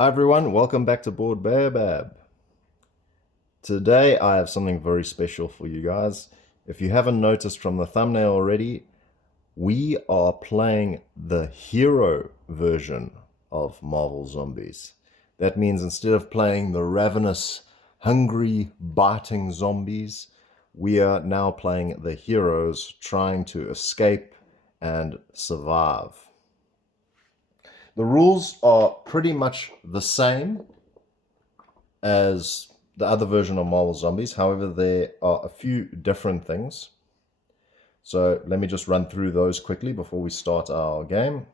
Hi everyone, welcome back to Board Baobab. Today I have something very special for you guys. If you haven't noticed from the thumbnail already, we are playing the hero version of Marvel Zombies. That means instead of playing the ravenous, hungry, biting zombies, we are now playing the heroes trying to escape and survive. The rules are pretty much the same as the other version of Marvel Zombies. However, there are a few different things. So let me just run through those quickly before we start our game.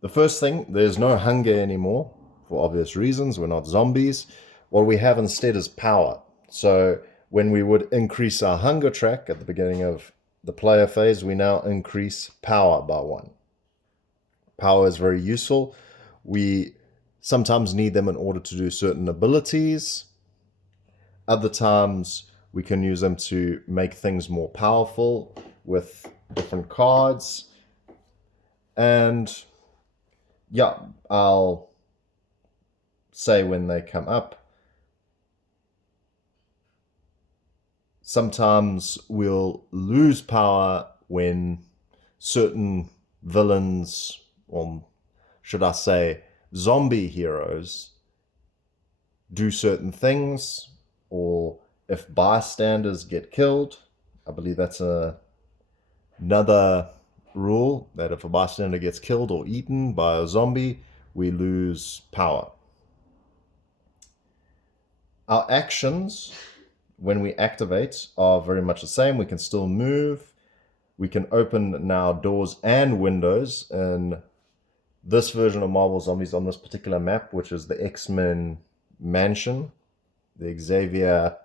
The first thing, there's no hunger anymore for obvious reasons. We're not zombies. What we have instead is power. So when we would increase our hunger track at the beginning of the player phase, we now increase power by 1. Power is very useful. We sometimes need them in order to do certain abilities. Other times we can use them to make things more powerful with different cards. And yeah, I'll say when they come up. Sometimes we'll lose power when certain villains, or should I say zombie heroes, do certain things, or if bystanders get killed. I believe that's another rule, that if a bystander gets killed or eaten by a zombie, we lose power. Our actions, when we activate, are very much the same. We can still move. We can open now doors and windows in this version of Marvel Zombies on this particular map, which is the X-Men mansion, the Xavier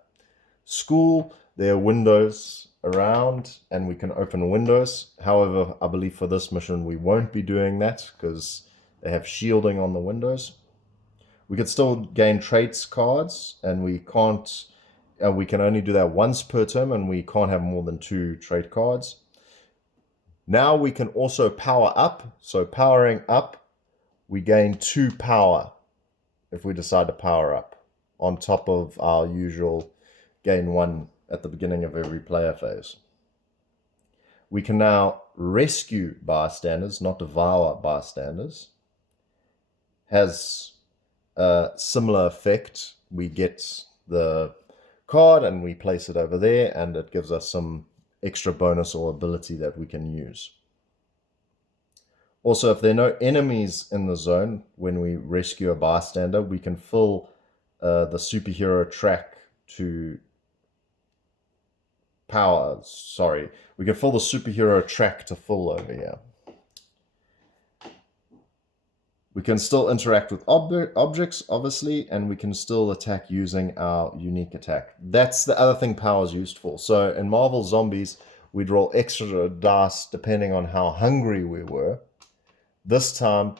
school. There are windows around and we can open windows. However, I believe for this mission we won't be doing that because they have shielding on the windows. We can still gain traits cards, and we can only do that once per turn, and we can't have more than 2 trait cards. Now we can also power up. So powering up, we gain 2 power if we decide to power up, on top of our usual gain 1 at the beginning of every player phase. We can now rescue bystanders, not devour bystanders. Has a similar effect. We get the card and we place it over there, and it gives us some extra bonus or ability that we can use. Also, if there are no enemies in the zone when we rescue a bystander, we can fill the superhero track to power. Sorry, we can fill the superhero track to full over here. We can still interact with objects, obviously, and we can still attack using our unique attack. That's the other thing power is used for. So in Marvel Zombies, we'd roll extra dice depending on how hungry we were. This time,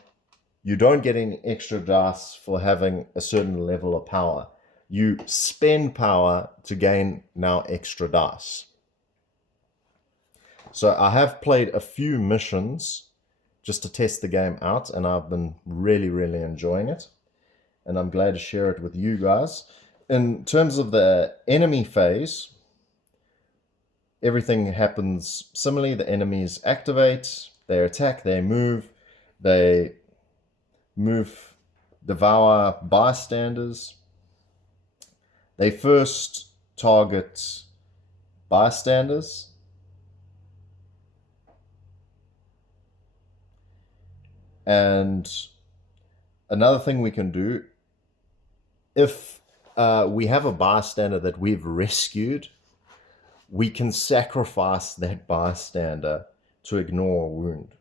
you don't get any extra dice for having a certain level of power. You spend power to gain now extra dice. So I have played a few missions just to test the game out, and I've been really, really enjoying it. And I'm glad to share it with you guys. In terms of the enemy phase, everything happens similarly. The enemies activate, they attack, they move, devour bystanders. They first target bystanders. And another thing we can do, if we have a bystander that we've rescued, we can sacrifice that bystander to ignore a wound.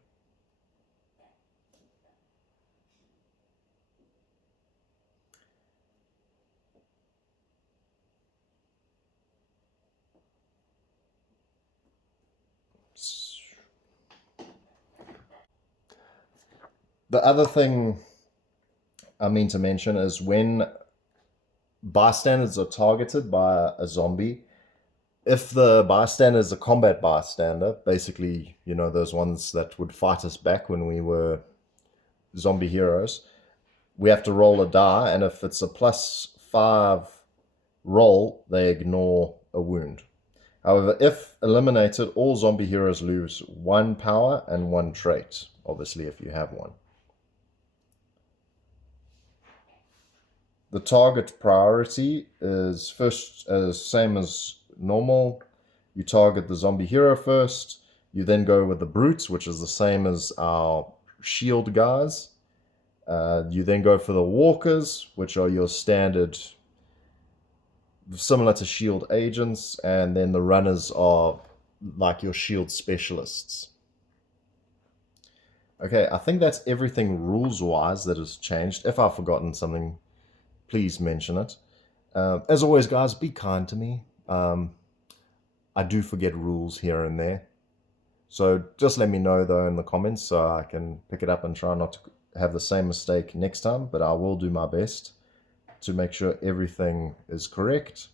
The other thing I mean to mention is when bystanders are targeted by a zombie, if the bystander is a combat bystander, basically, those ones that would fight us back when we were zombie heroes, we have to roll a die, and if it's a +5 roll, they ignore a wound. However, if eliminated, all zombie heroes lose 1 power and 1 trait, obviously if you have one. The target priority is first, same as normal. You target the zombie hero first. You then go with the brutes, which is the same as our shield guys. You then go for the walkers, which are your standard, similar to shield agents, and then the runners are like your shield specialists. Okay, I think that's everything rules-wise that has changed. If I've forgotten something, please mention it. As always, guys, be kind to me. I do forget rules here and there. So just let me know, though, in the comments so I can pick it up and try not to have the same mistake next time. But I will do my best to make sure everything is correct.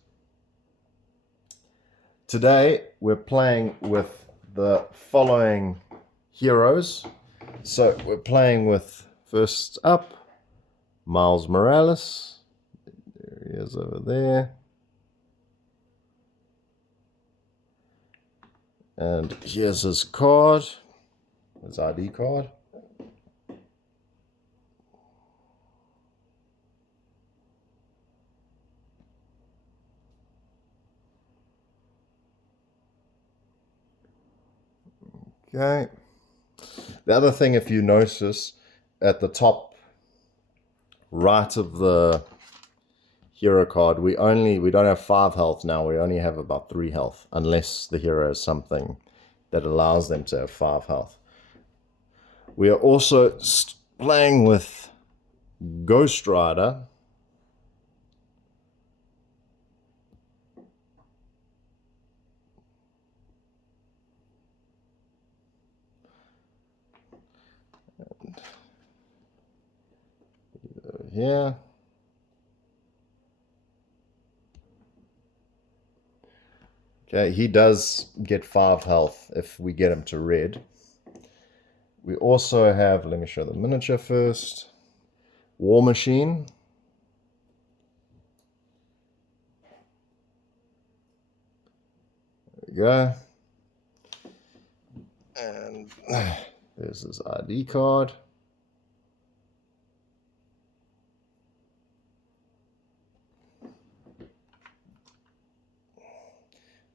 Today, we're playing with the following heroes. So we're playing with, first up, Miles Morales. There he is over there. And here's his card, his ID card. Okay. The other thing, if you notice, at the top right of the hero card, we don't have 5 health now. We only have about 3 health, unless the hero has something that allows them to have 5 health. We are also playing with Ghost Rider. Here. Okay, he does get 5 health if we get him to red. We also have, let me show the miniature first, War Machine. There we go. And there's his ID card.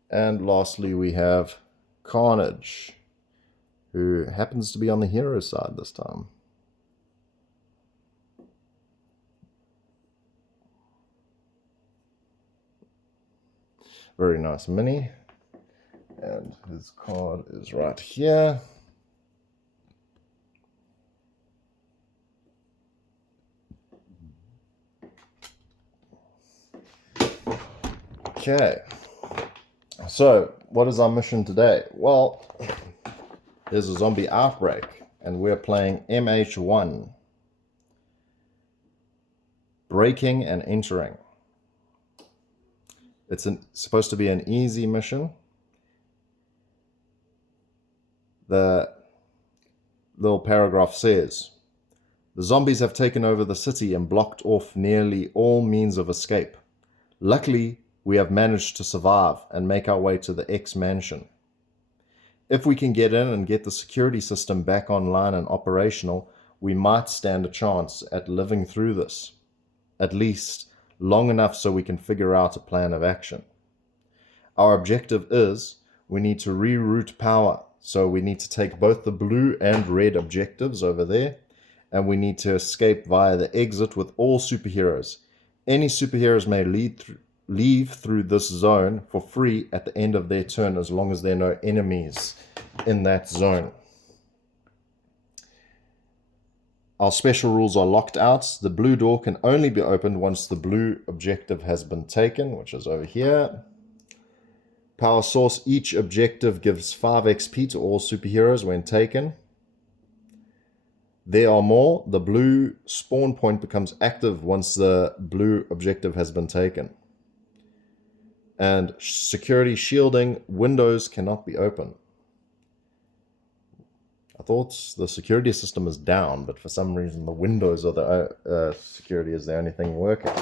And lastly, we have Carnage, who happens to be on the hero side this time. Very nice mini. And his card is right here. Okay. So, what is our mission today? Well, there's a zombie outbreak, and we're playing MH1. Breaking and entering. It's supposed to be an easy mission. The little paragraph says, the zombies have taken over the city and blocked off nearly all means of escape. Luckily, we have managed to survive and make our way to the X mansion. If we can get in and get the security system back online and operational, we might stand a chance at living through this. At least long enough so we can figure out a plan of action. Our objective is, we need to reroute power. So we need to take both the blue and red objectives over there, and we need to escape via the exit with all superheroes. Any superheroes may leave through this zone for free at the end of their turn, as long as there are no enemies in that zone. Our special rules are locked out. The blue door can only be opened once the blue objective has been taken, which is over here. Power source, each objective gives 5 XP to all superheroes when taken. There are more. The blue spawn point becomes active once the blue objective has been taken. And security shielding, windows cannot be open. I thought the security system is down, but for some reason the windows or the security is the only thing working.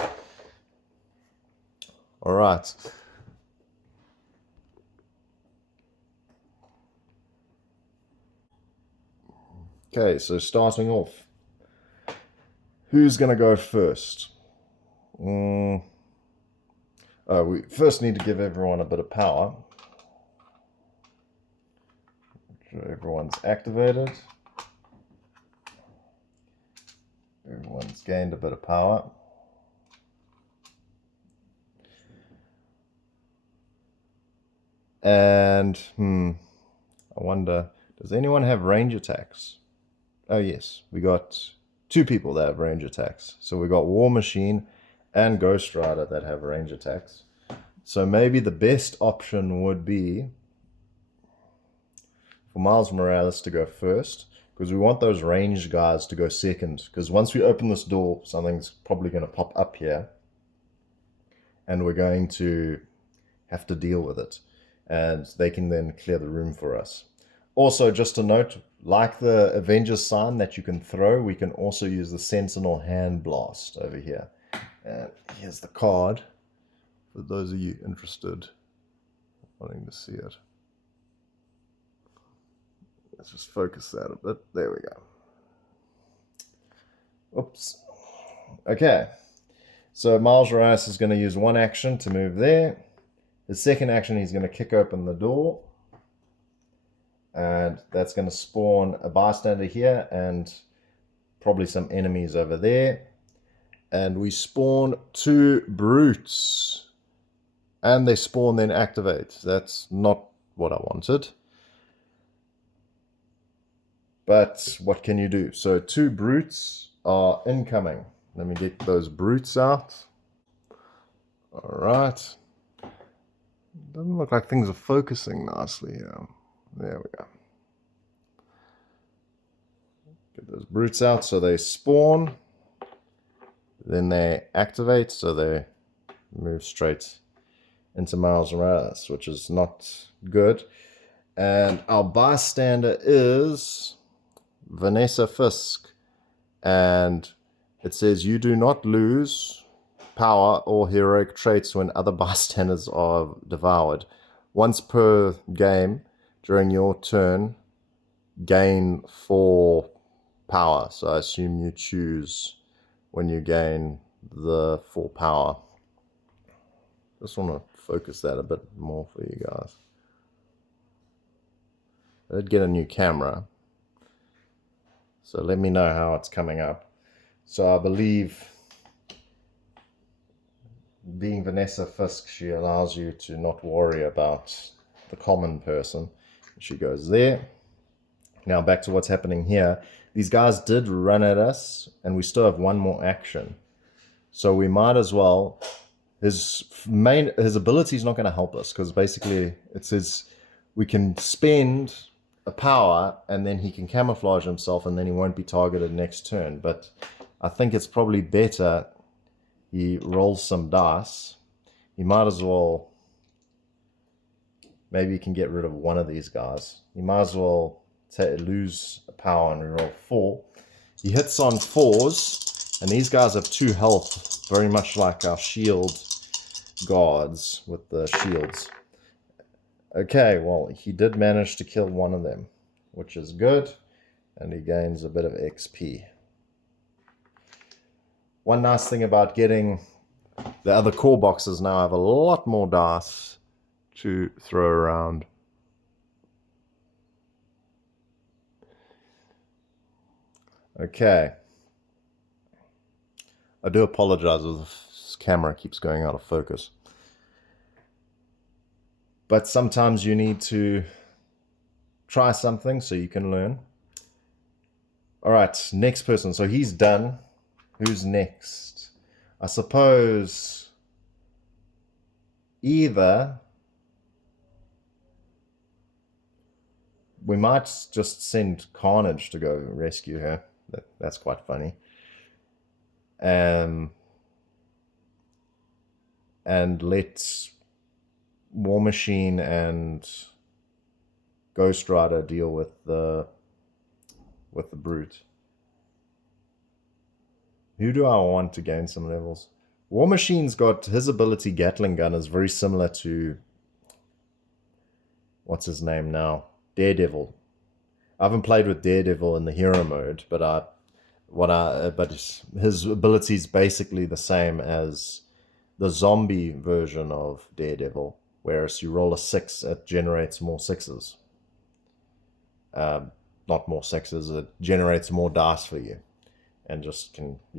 All right. Okay, so starting off, who's going to go first? We first need to give everyone a bit of power. Everyone's activated. Everyone's gained a bit of power. And, I wonder, does anyone have range attacks? Oh, yes, we got 2 people that have range attacks. So we got War Machine and Ghost Rider that have range attacks. So maybe the best option would be for Miles Morales to go first, because we want those ranged guys to go second, because once we open this door, something's probably going to pop up here, and we're going to have to deal with it, and they can then clear the room for us. Also, just a note, like the Avengers sign that you can throw, we can also use the Sentinel Hand Blast over here. And here's the card, for those of you interested, wanting to see it. Let's just focus that a bit. There we go. Oops. Okay. So Miles Morales is going to use 1 action to move there. His second action, he's going to kick open the door. And that's going to spawn a bystander here and probably some enemies over there. And we spawn 2 brutes. And they spawn then activate. That's not what I wanted. But what can you do? So 2 brutes are incoming. Let me get those brutes out. All right. Doesn't look like things are focusing nicely here. There we go. Get those brutes out so they spawn. Then they activate, so they move straight into Miles Morales, which is not good. And our bystander is Vanessa Fisk, and it says you do not lose power or heroic traits when other bystanders are devoured. Once per game during your turn, gain 4 power. So I assume you choose when you gain the 4 power. Just want to focus that a bit more for you guys. I did get a new camera, so let me know how it's coming up. So I believe being Vanessa Fisk, she allows you to not worry about the common person. She goes there. Now back to what's happening here. These guys did run at us, and we still have 1 more action. So we might as well. His ability is not going to help us, because basically it says we can spend a power and then he can camouflage himself and then he won't be targeted next turn. But I think it's probably better he rolls some dice. He might as well, maybe he can get rid of one of these guys. He might as well lose a power and reroll 4. He hits on 4s, and these guys have 2 health, very much like our shield guards with the shields. Okay, well, he did manage to kill one of them, which is good, and he gains a bit of XP. One nice thing about getting the other core boxes now, I have a lot more dice to throw around. Okay. I do apologize if this camera keeps going out of focus. But sometimes you need to try something so you can learn. All right, next person. So he's done. Who's next? I suppose either we might just send Carnage to go rescue her. That's quite funny. And let War Machine and Ghost Rider deal with the with the brute. Who do I want to gain some levels? War Machine's got his ability Gatling gun is very similar to what's his name now? Daredevil. I haven't played with Daredevil in the hero mode, but his ability is basically the same as the zombie version of Daredevil, whereas you roll a 6, it generates more 6s. Not more 6s, it generates more dice for you, and you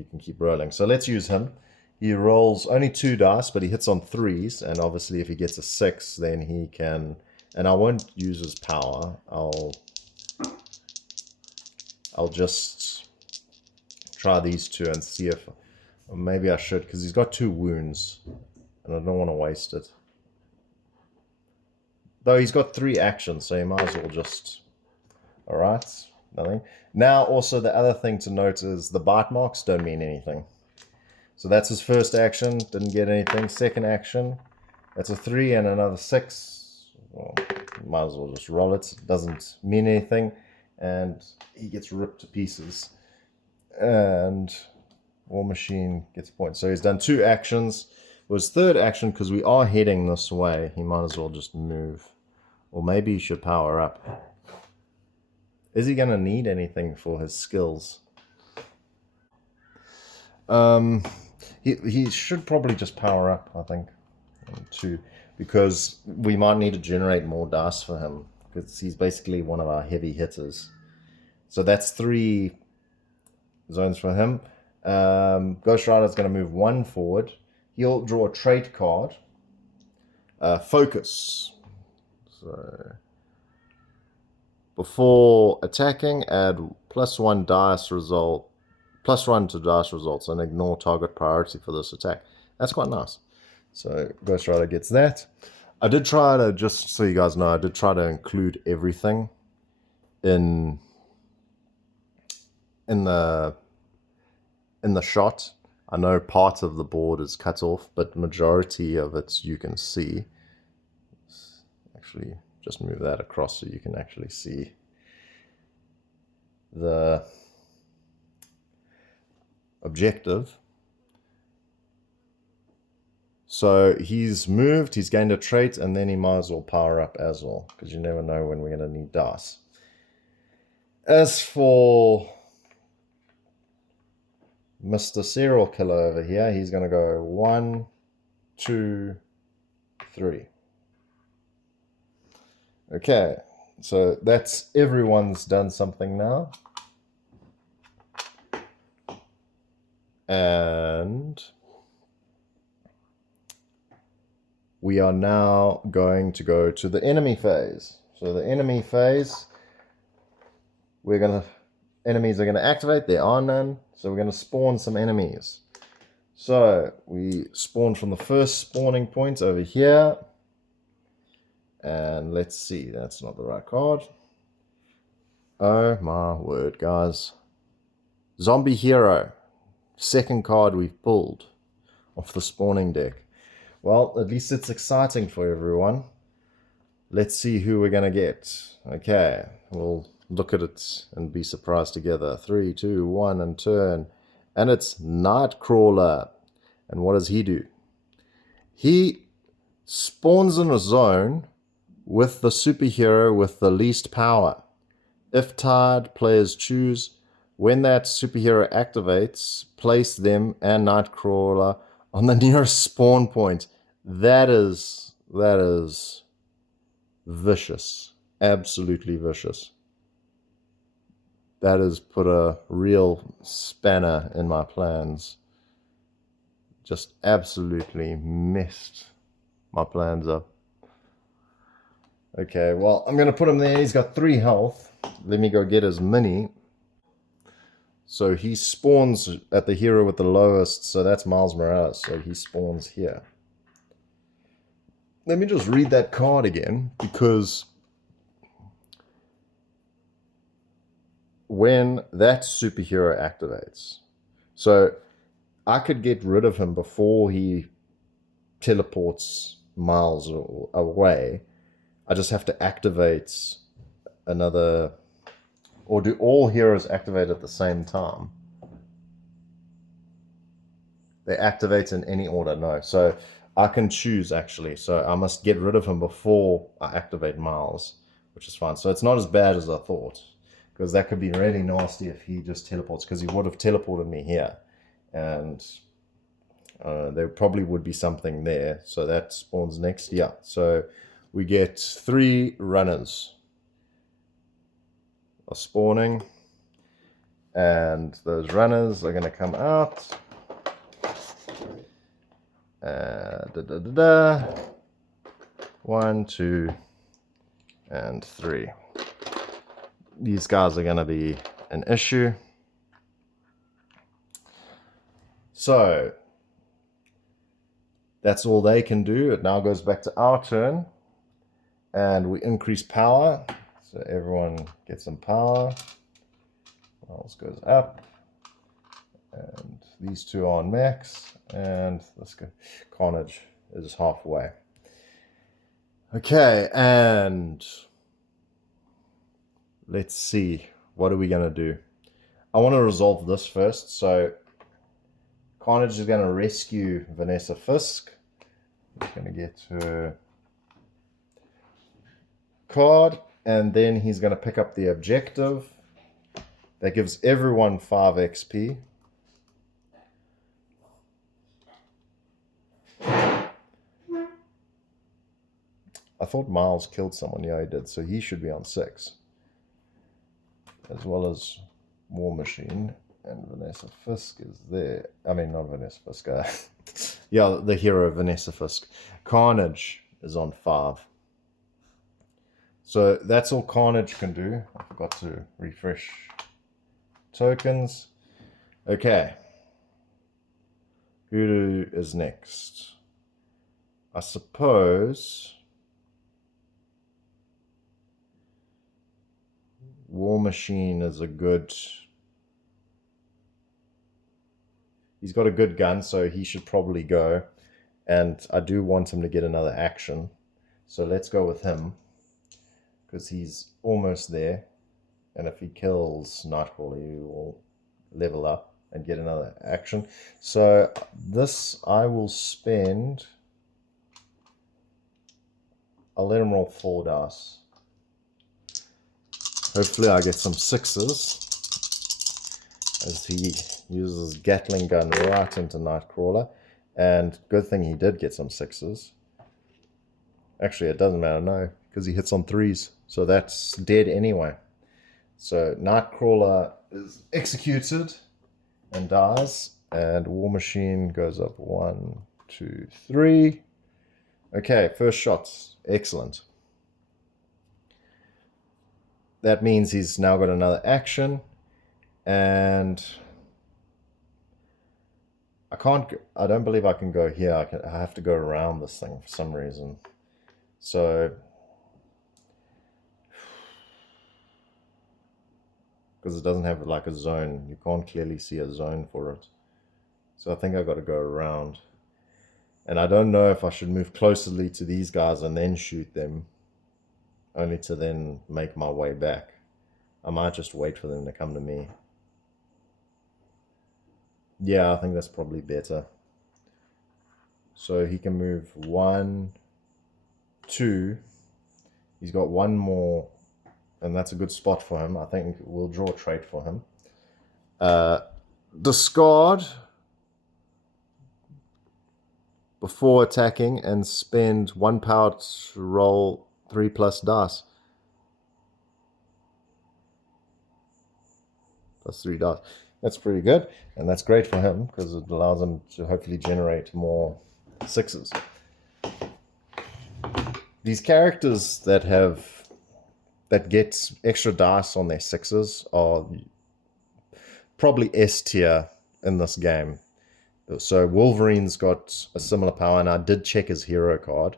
can keep rolling. So let's use him. He rolls only 2 dice, but he hits on 3s, and obviously if he gets a 6, then he can. And I won't use his power. I'll just try these 2 and see if, or maybe I should, because he's got 2 wounds, and I don't want to waste it. Though he's got 3 actions, so he might as well just. All right, nothing. Now, also the other thing to note is the bite marks don't mean anything. So that's his first action, didn't get anything. Second action, that's a 3 and another 6. Well, might as well just roll it. It doesn't mean anything, and he gets ripped to pieces. And War Machine gets a point. So he's done 2 actions. For his third action, because we are heading this way, he might as well just move. Or maybe he should power up. Is he going to need anything for his skills? He should probably just power up, I think, too, because we might need to generate more dice for him, because he's basically one of our heavy hitters. So that's 3 zones for him. Ghost Rider's going to move 1 forward. He'll draw a trait card. Focus. So before attacking, add +1 dice result, +1 to dice results, and ignore target priority for this attack. That's quite nice. So Ghost Rider gets that. I did try to, just so you guys know, I did try to include everything in the shot. I know part of the board is cut off, but majority of it you can see. Actually, just move that across so you can actually see the objective. So he's moved, he's gained a trait, and then he might as well power up as well, because you never know when we're going to need dice. As for Mr. Serial Killer over here, he's going to go 1, 2, 3. Okay, so that's everyone's done something now. And we are now going to go to the enemy phase. So the enemy phase, enemies are going to activate. There are none, so we're going to spawn some enemies. So we spawn from the first spawning point over here. And let's see, that's not the right card. Oh my word, guys. Zombie Hero. Second card we've pulled off the spawning deck. Well, at least it's exciting for everyone. Let's see who we're going to get. Okay, we'll look at it and be surprised together. 3, 2, 1, and turn. And it's Nightcrawler. And what does he do? He spawns in a zone with the superhero with the least power. If tied, players choose. When that superhero activates, place them and Nightcrawler on the nearest spawn point. That is vicious. Absolutely vicious. That has put a real spanner in my plans. Just absolutely messed my plans up. Okay, well, I'm going to put him there. He's got 3 health. Let me go get his mini. So he spawns at the hero with the lowest. So that's Miles Morales. So he spawns here. Let me just read that card again. Because when that superhero activates. So I could get rid of him before he teleports Miles away. I just have to activate another Or do all heroes activate at the same time? They activate in any order. No. So I can choose, actually. So I must get rid of him before I activate Miles, which is fine. So it's not as bad as I thought, because that could be really nasty if he just teleports, because he would have teleported me here. And there probably would be something there. So that spawns next. Yeah. So we get 3 runners are spawning. And those runners are going to come out. 1, 2, and 3. These guys are going to be an issue. So that's all they can do. It now goes back to our turn, and we increase power. So everyone gets some power. Miles goes up, and these 2 are on max, and this Carnage is halfway. Okay, and let's see, what are we going to do? I want to resolve this first. So Carnage is going to rescue Vanessa Fisk. He's going to get her card, and then he's going to pick up the objective. That gives everyone 5 XP. I thought Miles killed someone. Yeah, he did. So he should be on 6. As well as War Machine. And Vanessa Fisk is there. I mean, not Vanessa Fisk. Yeah, the hero Vanessa Fisk. Carnage is on 5. So that's all Carnage can do. I forgot to refresh tokens. Okay. Who is next? I suppose War Machine is a good... He's got a good gun, so he should probably go. And I do want him to get another action. So let's go with him, because he's almost there. And if he kills Nightcrawler, he will level up and get another action. So this I will spend... I'll let him roll 4 dice. Hopefully I get some 6s. As he uses Gatling gun right into Nightcrawler. And good thing he did get some 6s. Actually, it doesn't matter, no, because he hits on 3s. So that's dead anyway. So Nightcrawler is executed and dies. And War Machine goes up 1, 2, 3. Okay, first shots. Excellent. That means he's now got another action. And I don't believe I can go here. I have to go around this thing for some reason. So, because it doesn't have like a zone. You can't clearly see a zone for it. So I think I got to go around. And I don't know if I should move closely to these guys and then shoot them, only to then make my way back. I might just wait for them to come to me. Yeah, I think that's probably better. So he can move 1, 2. He's got 1 more, and that's a good spot for him. I think we'll draw a trait for him. Discard before attacking and spend 1 power to roll 3+ dice. Plus 3 dice. That's pretty good, and that's great for him because it allows him to hopefully generate more 6s. These characters that get extra dice on their 6s are probably S tier in this game. So Wolverine's got a similar power, and I did check his hero card.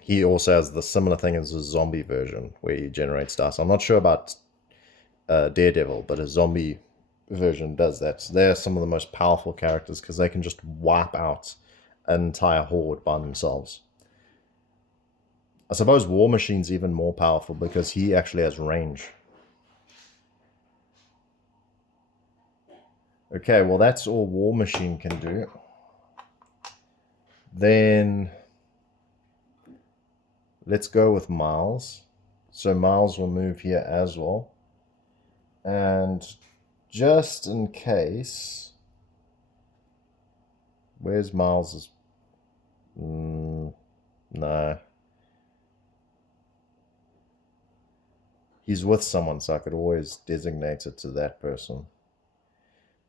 He also has the similar thing as the zombie version where he generates dice. I'm not sure about Daredevil, but his zombie version does that. So they're some of the most powerful characters because they can just wipe out an entire horde by themselves. I suppose War Machine's even more powerful because he actually has range. Okay, well that's all War Machine can do. Then let's go with Miles. So Miles will move here as well. And just in case, where's Miles's? No. He's with someone, so I could always designate it to that person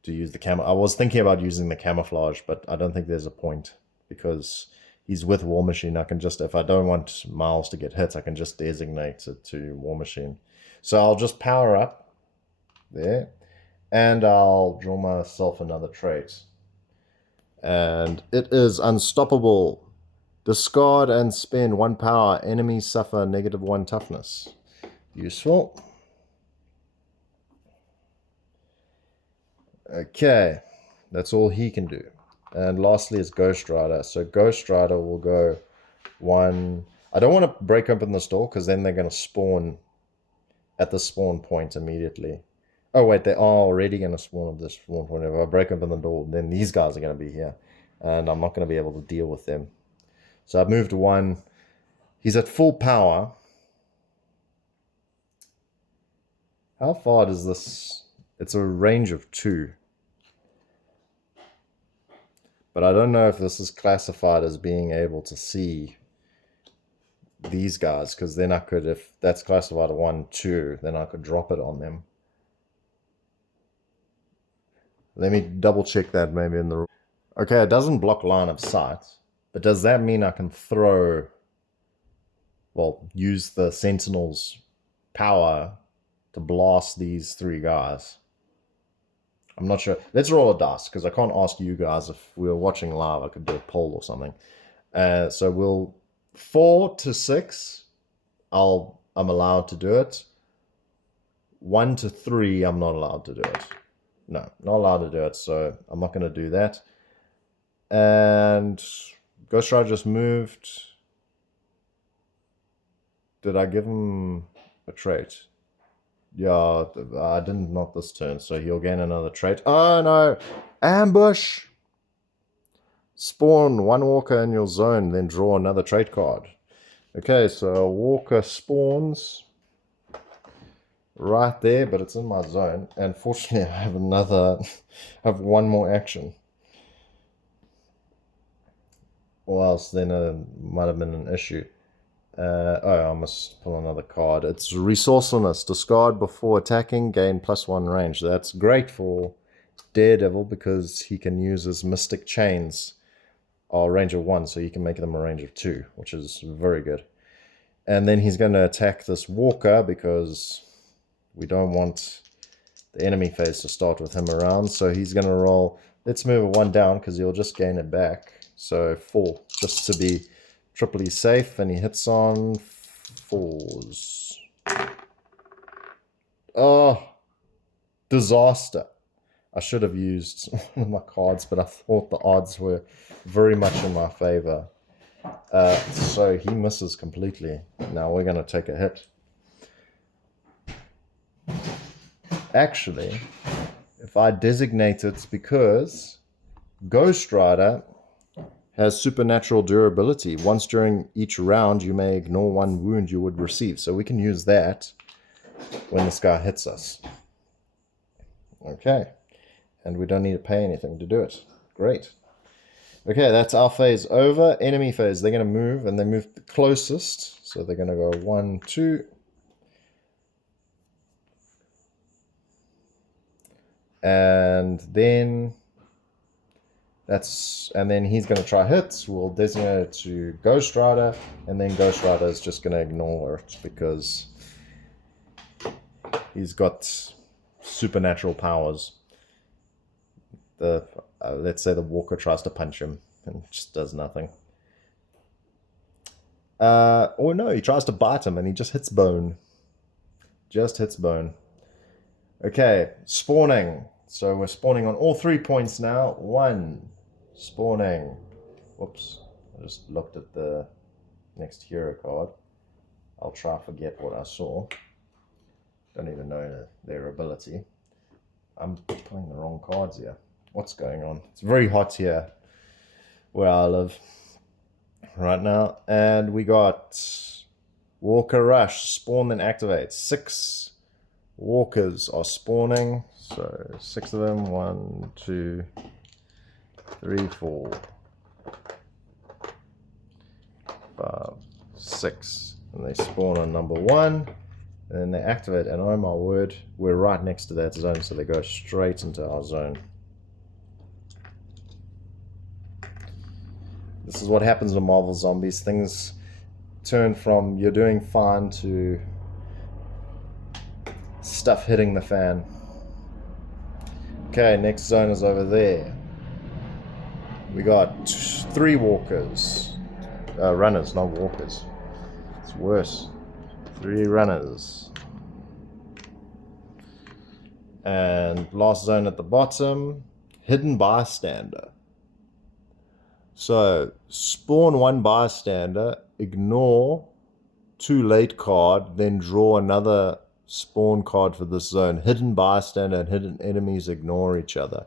to use the camo. I was thinking about using the camouflage, but I don't think there's a point because he's with War Machine. I can just, if I don't want Miles to get hit, I can just designate it to War Machine. So I'll just power up there, and I'll draw myself another trait. And it is Unstoppable. Discard and spend 1 power. Enemies suffer -1 toughness. Useful. Okay, that's all he can do. And lastly is Ghost Rider. So Ghost Rider will go 1. I don't want to break open this door because then they're going to spawn at the spawn point immediately. Oh wait, they are already going to spawn at this spawn point. If I break open the door, then these guys are going to be here. And I'm not going to be able to deal with them. So I've moved 1. He's at full power. How far does this... It's a range of 2. But I don't know if this is classified as being able to see these guys, because then I could, if that's classified a 1, 2, then I could drop it on them. Let me double check that maybe in the... Okay, it doesn't block line of sight, but does that mean I can throw, well, use the Sentinel's power to blast these 3 guys? I'm not sure. Let's roll a dice, because I can't ask you guys. If we were watching live, I could do a poll or something. So we'll 4 to 6. I'm allowed to do it. 1 to 3, I'm not allowed to do it. No, not allowed to do it. So I'm not going to do that. And Ghost Rider just moved. Did I give him a trait? Yeah, I didn't, not this turn, so he'll gain another trait. Oh no! Ambush! Spawn 1 walker in your zone, then draw another trait card. Okay, so a walker spawns right there, but it's in my zone. And fortunately, I have I have 1 more action. Or else then it might have been an issue. Oh, I must pull another card. It's Resourcefulness. Discard before attacking, gain +1 range. That's great for Daredevil because he can use his Mystic Chains, a range of 1, so you can make them a range of 2, which is very good. And then he's going to attack this Walker because we don't want the enemy phase to start with him around. So he's going to roll. Let's move a 1 down because he'll just gain it back. So 4, just to be triply safe, and he hits on 4s. Oh, disaster. I should have used one of my cards, but I thought the odds were very much in my favor. So he misses completely. Now we're going to take a hit. Actually, if I designate it, because Ghost Rider has supernatural durability. Once during each round, you may ignore 1 wound you would receive. So we can use that when this guy hits us. Okay. And we don't need to pay anything to do it. Great. Okay, that's our phase over. Enemy phase. They're going to move, and they move the closest. So they're going to go 1, 2. And then... and then he's going to try hits. We'll designate it to Ghost Rider, and then Ghost Rider is just going to ignore it because he's got supernatural powers. Let's say the Walker tries to punch him and just does nothing. Or no, he tries to bite him and he just hits bone. Just hits bone. Okay, spawning. So we're spawning on all 3 points now. 1. Spawning. Whoops. I just looked at the next hero card. I'll try to forget what I saw. Don't even know their ability. I'm playing the wrong cards here. What's going on? It's very hot here where I live right now. And we got Walker Rush. Spawn then activate. 6 walkers are spawning. So 6 of them. 1, 2, 3, 4, 5, 6. And they spawn on number 1. And then they activate, and oh my word, we're right next to that zone, so they go straight into our zone. This is what happens with Marvel Zombies. Things turn from you're doing fine to stuff hitting the fan. Okay, next zone is over there. We got 3 walkers. Runners, not walkers. It's worse. 3 runners. And last zone at the bottom, hidden bystander. So spawn 1 bystander, ignore 2 late card, then draw another spawn card for this zone. Hidden bystander and hidden enemies ignore each other.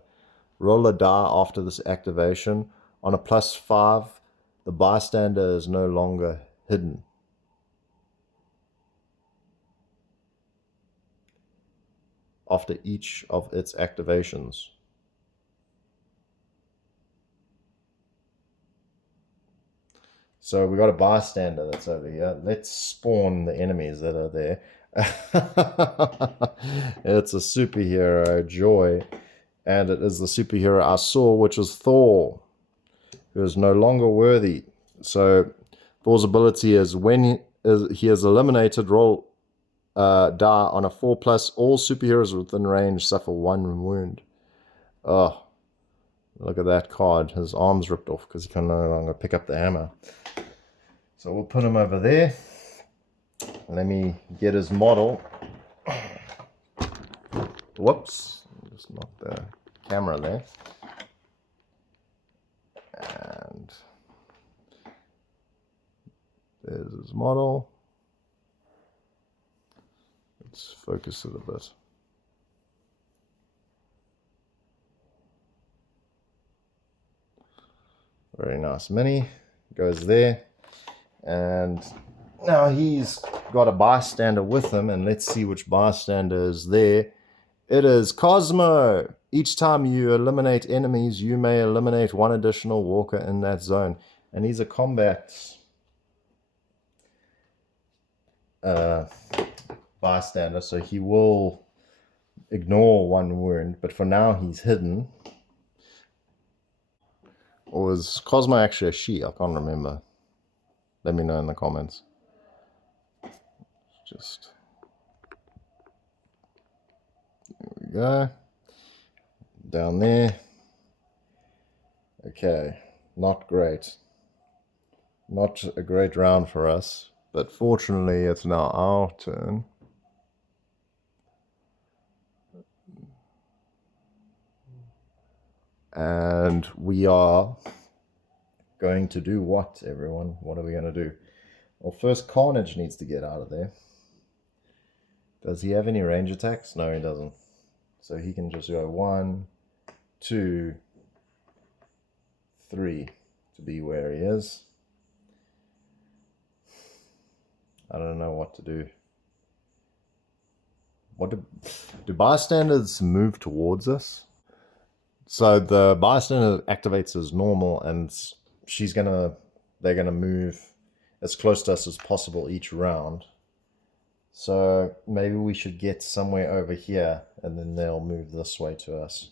Roll a die after this activation. On a +5, the bystander is no longer hidden. After each of its activations. So we got a bystander that's over here. Let's spawn the enemies that are there. It's a superhero, Joy. And it is the superhero I saw, which is Thor, who is no longer worthy. So Thor's ability is when he is eliminated, roll die on a 4+. All superheroes within range suffer 1 wound. Oh, look at that card. His arm's ripped off because he can no longer pick up the hammer. So we'll put him over there. Let me get his model. Whoops. Just knocked the camera there. And there's his model. Let's focus it a bit. Very nice mini. Goes there. And now he's got a bystander with him. And let's see which bystander is there. It is Cosmo. Each time you eliminate enemies, you may eliminate 1 additional walker in that zone. And he's a combat bystander, so he will ignore 1 wound, but for now he's hidden. Or is Cosmo actually a she? I can't remember. Let me know in the comments. Just there we go. Down there. Okay, not great. Not a great round for us, but fortunately it's now our turn. And we are going to do what, everyone? What are we going to do? Well, first Carnage needs to get out of there. Does he have any range attacks? No, he doesn't. So he can just go 1, 2, 3 to be where he is. I don't know what to do. What do bystanders move towards us? So the bystander activates as normal, and they're gonna move as close to us as possible each round. So maybe we should get somewhere over here, and then they'll move this way to us.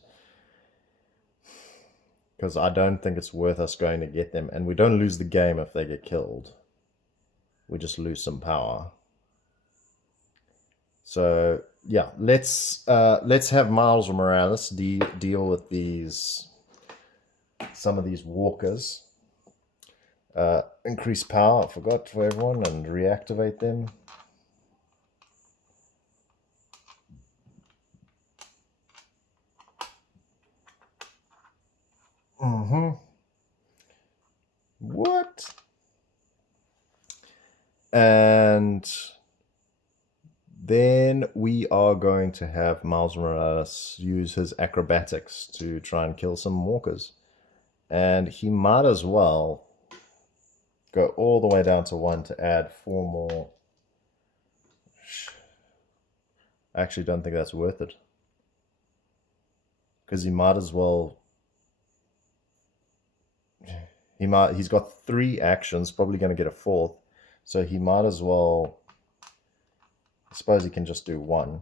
Because I don't think it's worth us going to get them, and we don't lose the game if they get killed. We just lose some power. So yeah, let's have Miles Morales deal with some of these walkers. Increase power, I forgot for everyone, and reactivate them. What? And then we are going to have Miles Morales use his acrobatics to try and kill some walkers. And he might as well go all the way down to 1 to add 4 more. I actually don't think that's worth it. Because he might as well... He's got 3 actions, probably going to get a 4th. So he might as well... I suppose he can just do 1.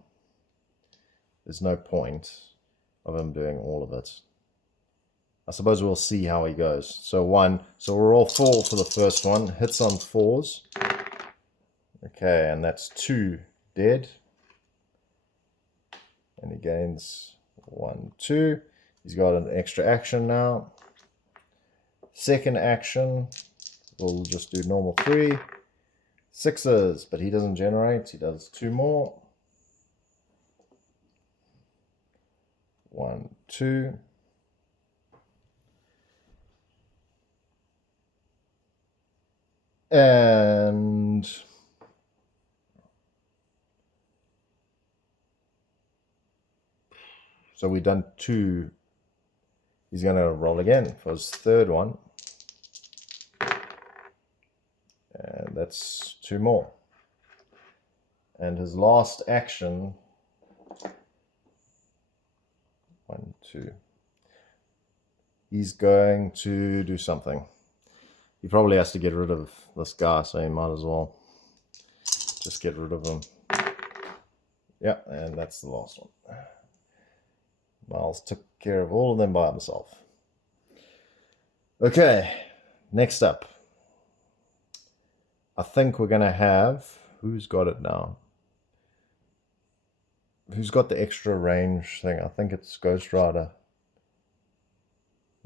There's no point of him doing all of it. I suppose we'll see how he goes. So 1. So we're all 4 for the first one. Hits on 4s. Okay, and that's 2 dead. And he gains 1, 2. He's got an extra action now. Second action, we'll just do normal 3. 6s, but he doesn't generate. He does 2 more. 1, 2. And so we've done 2. He's going to roll again for his third one. And that's 2 more. And his last action, 1, 2. He's going to do something. He probably has to get rid of this guy, so he might as well just get rid of him. Yeah, and that's the last one. Miles took care of all of them by himself. Okay, next up. I think we're going to have... Who's got it now? Who's got the extra range thing? I think it's Ghost Rider.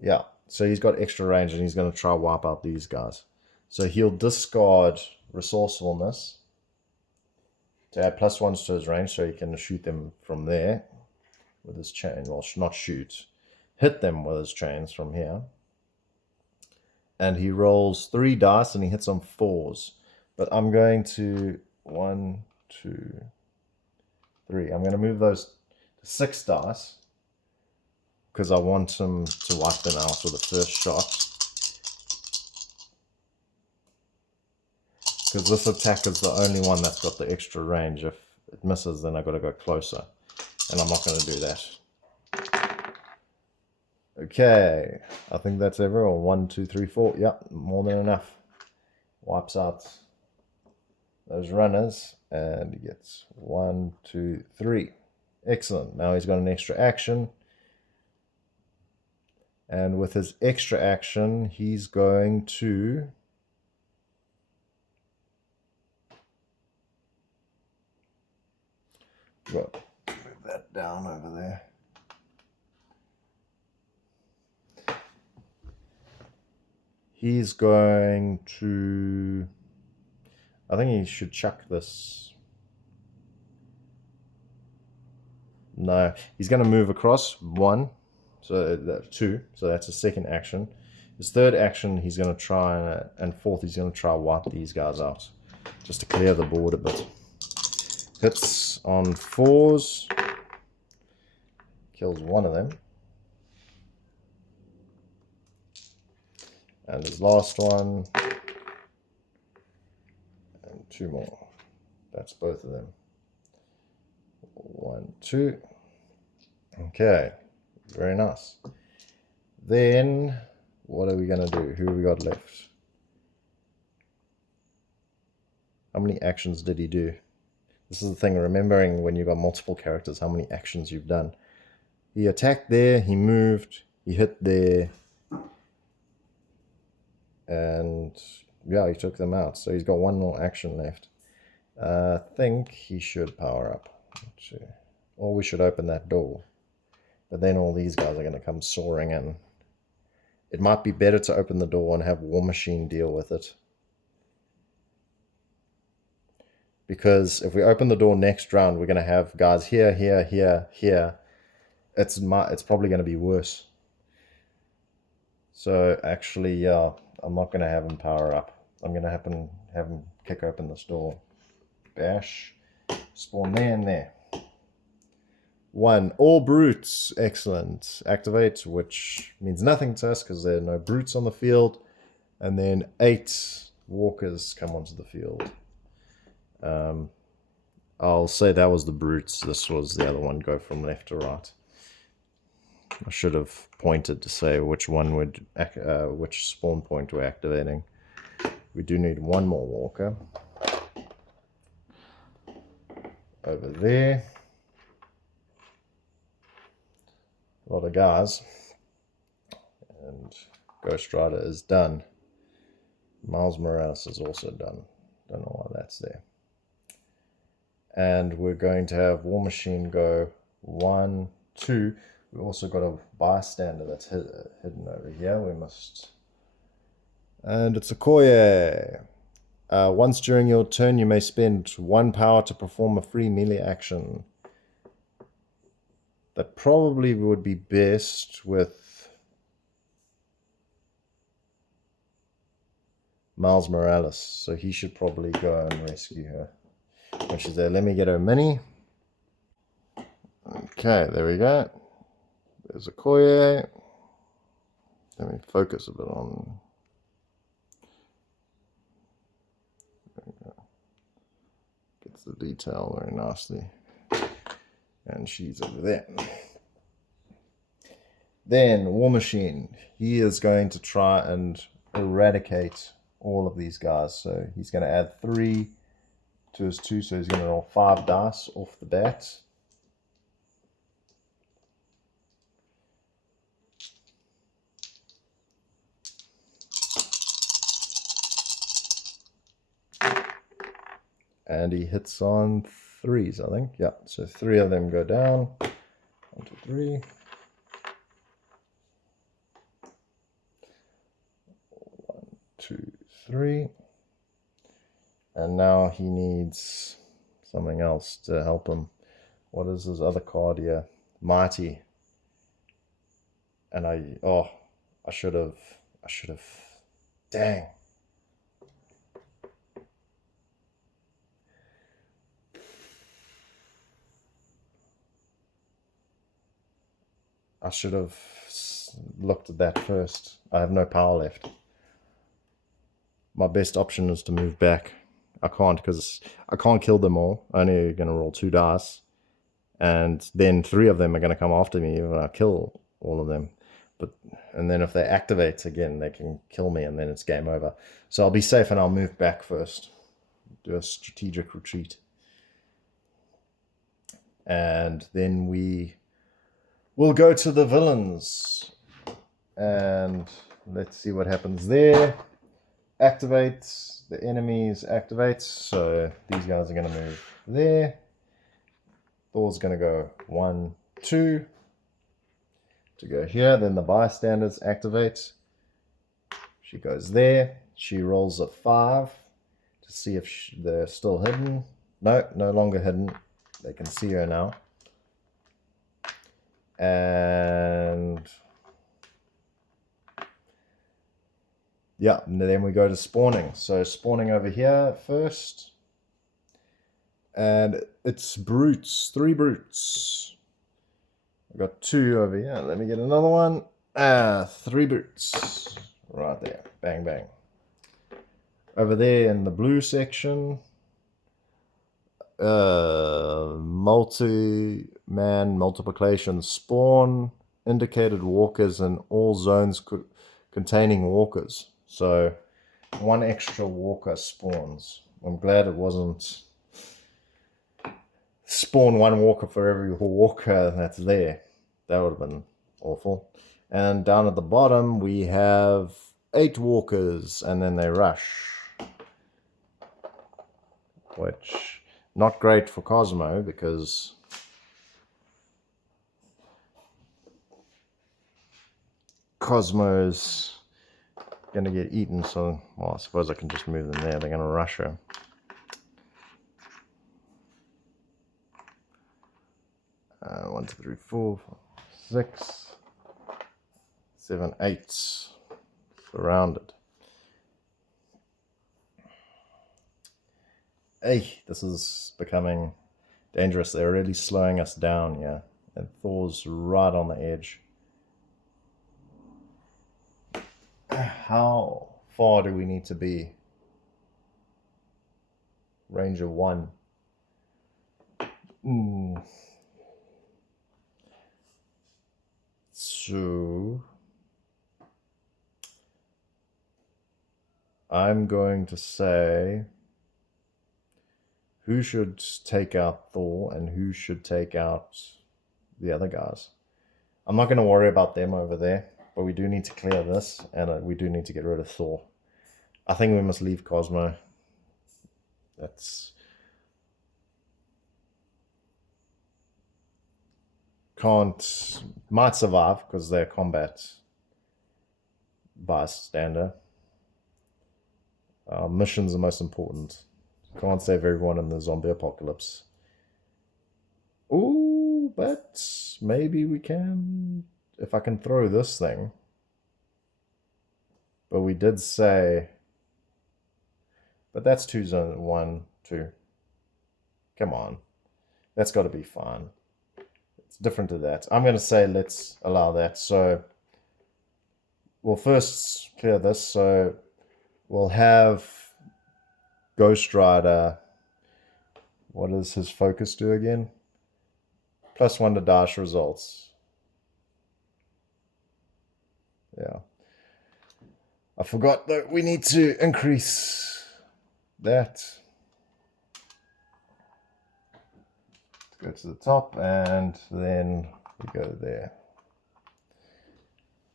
Yeah, so he's got extra range and he's going to try wipe out these guys. So he'll discard resourcefulness to add +1s to his range so he can shoot them from there with his chain. Well, not shoot. Hit them with his chains from here. And he rolls 3 dice and he hits on 4s. But I'm going to 1, 2, 3. I'm going to move those to 6 dice because I want him to wipe them out with the first shot. Because this attack is the only one that's got the extra range. If it misses, then I've got to go closer. And I'm not going to do that. Okay, I think that's everyone. 1, 2, 3, 4. Yep, more than enough. Wipes out those runners, and he gets 1, 2, 3. Excellent. Now he's got an extra action, and with his extra action, he's going to move that down over there. He's going to... I think he should chuck this. No, he's going to move across 1, so 2. So that's his second action. His third action, he's going to try, and fourth, he's going to try wipe these guys out, just to clear the board a bit. Hits on 4s, kills 1 of them. And his last one, and 2 more. That's both of them. 1, 2. Okay, very nice. Then, what are we going to do? Who have we got left? How many actions did he do? This is the thing, remembering when you've got multiple characters, how many actions you've done. He attacked there, he moved, he hit there, and yeah, he took them out. So he's got 1 more action left. I think he should power up. Or we should open that door. But then all these guys are going to come soaring in. It might be better to open the door and have War Machine deal with it. Because if we open the door next round, we're going to have guys here, here, here, here. It's probably going to be worse. So actually, yeah, I'm not going to have him power up. I'm going to have him kick open this door. Bash. Spawn there and there. 1. All brutes. Excellent. Activate, which means nothing to us because there are no brutes on the field. And then 8 walkers come onto the field. I'll say that was the brutes. This was the other one. Go from left to right. I should have pointed to say which one would, which spawn point we're activating. We do need 1 more walker. Over there. A lot of guys. And Ghost Rider is done. Miles Morales is also done. Don't know why that's there. And we're going to have War Machine go 1, 2. We also got a bystander that's hidden over here. We must... And it's a Koye. Once during your turn, you may spend 1 power to perform a free melee action. That probably would be best with Miles Morales. So he should probably go and rescue her when she's there. Let me get her mini. Okay, there we go. There's a Koye. Let me focus a bit on... There we go. Gets the detail very nicely. And she's over there. Then, War Machine. He is going to try and eradicate all of these guys. So he's going to add 3 to his 2. So he's going to roll 5 dice off the bat. And he hits on 3s, I think. Yeah, so 3 of them go down. 1, 2, 3. 1, 2, 3. And now he needs something else to help him. What is his other card here? Mighty. And I should have, dang. I should have looked at that first. I have no power left. My best option is to move back. I can't because I can't kill them all. I'm only going to roll 2 dice. And then 3 of them are going to come after me when I kill all of them. And then if they activate again, they can kill me and then it's game over. So I'll be safe and I'll move back first. Do a strategic retreat. And then we'll go to the villains. And let's see what happens there. Activate. The enemies activate. So these guys are going to move there. Thor's going to go 1, 2 to go here. Then the bystanders activate. She goes there. She rolls a 5 to see if they're still hidden. No, no longer hidden. They can see her now. And yeah, and then we go to spawning. So spawning over here first. And it's brutes, 3 brutes. I've got 2 over here. Let me get another one. 3 brutes. Right there. Bang, bang. Over there in the blue section. Multi-man multiplication spawn. Indicated walkers in all zones containing walkers. So 1 extra walker spawns. I'm glad it wasn't spawn 1 walker for every walker that's there. That would have been awful. And down at the bottom we have 8 walkers and then they rush. Which, not great for Cosmo because Cosmo's gonna get eaten, so well, I suppose I can just move them there. They're gonna rush her. One, two, three, 4, 5, 6, 7, 8. Surrounded. Hey, this is becoming Dangerous. They're really slowing us down, yeah. And Thor's right on the edge. How far do we need to be? Range of 1. So I'm going to say who should take out Thor and who should take out the other guys. I'm not going to worry about them over there, but we do need to clear this, and we do need to get rid of Thor. I think we must leave Cosmo. That's... might survive because they're combat bystander. Missions are most important. Can't save everyone in the zombie apocalypse. Ooh, but maybe we can if I can throw this thing. But we did say, but that's 2 zone 1 2. Come on, that's got to be fine. It's different to that. I'm going to say let's allow that. So we'll first clear this. So we'll have Ghost Rider. What does his focus do again? +1 to dash results. Yeah. I forgot that we need to increase that. Go to the top and then we go there.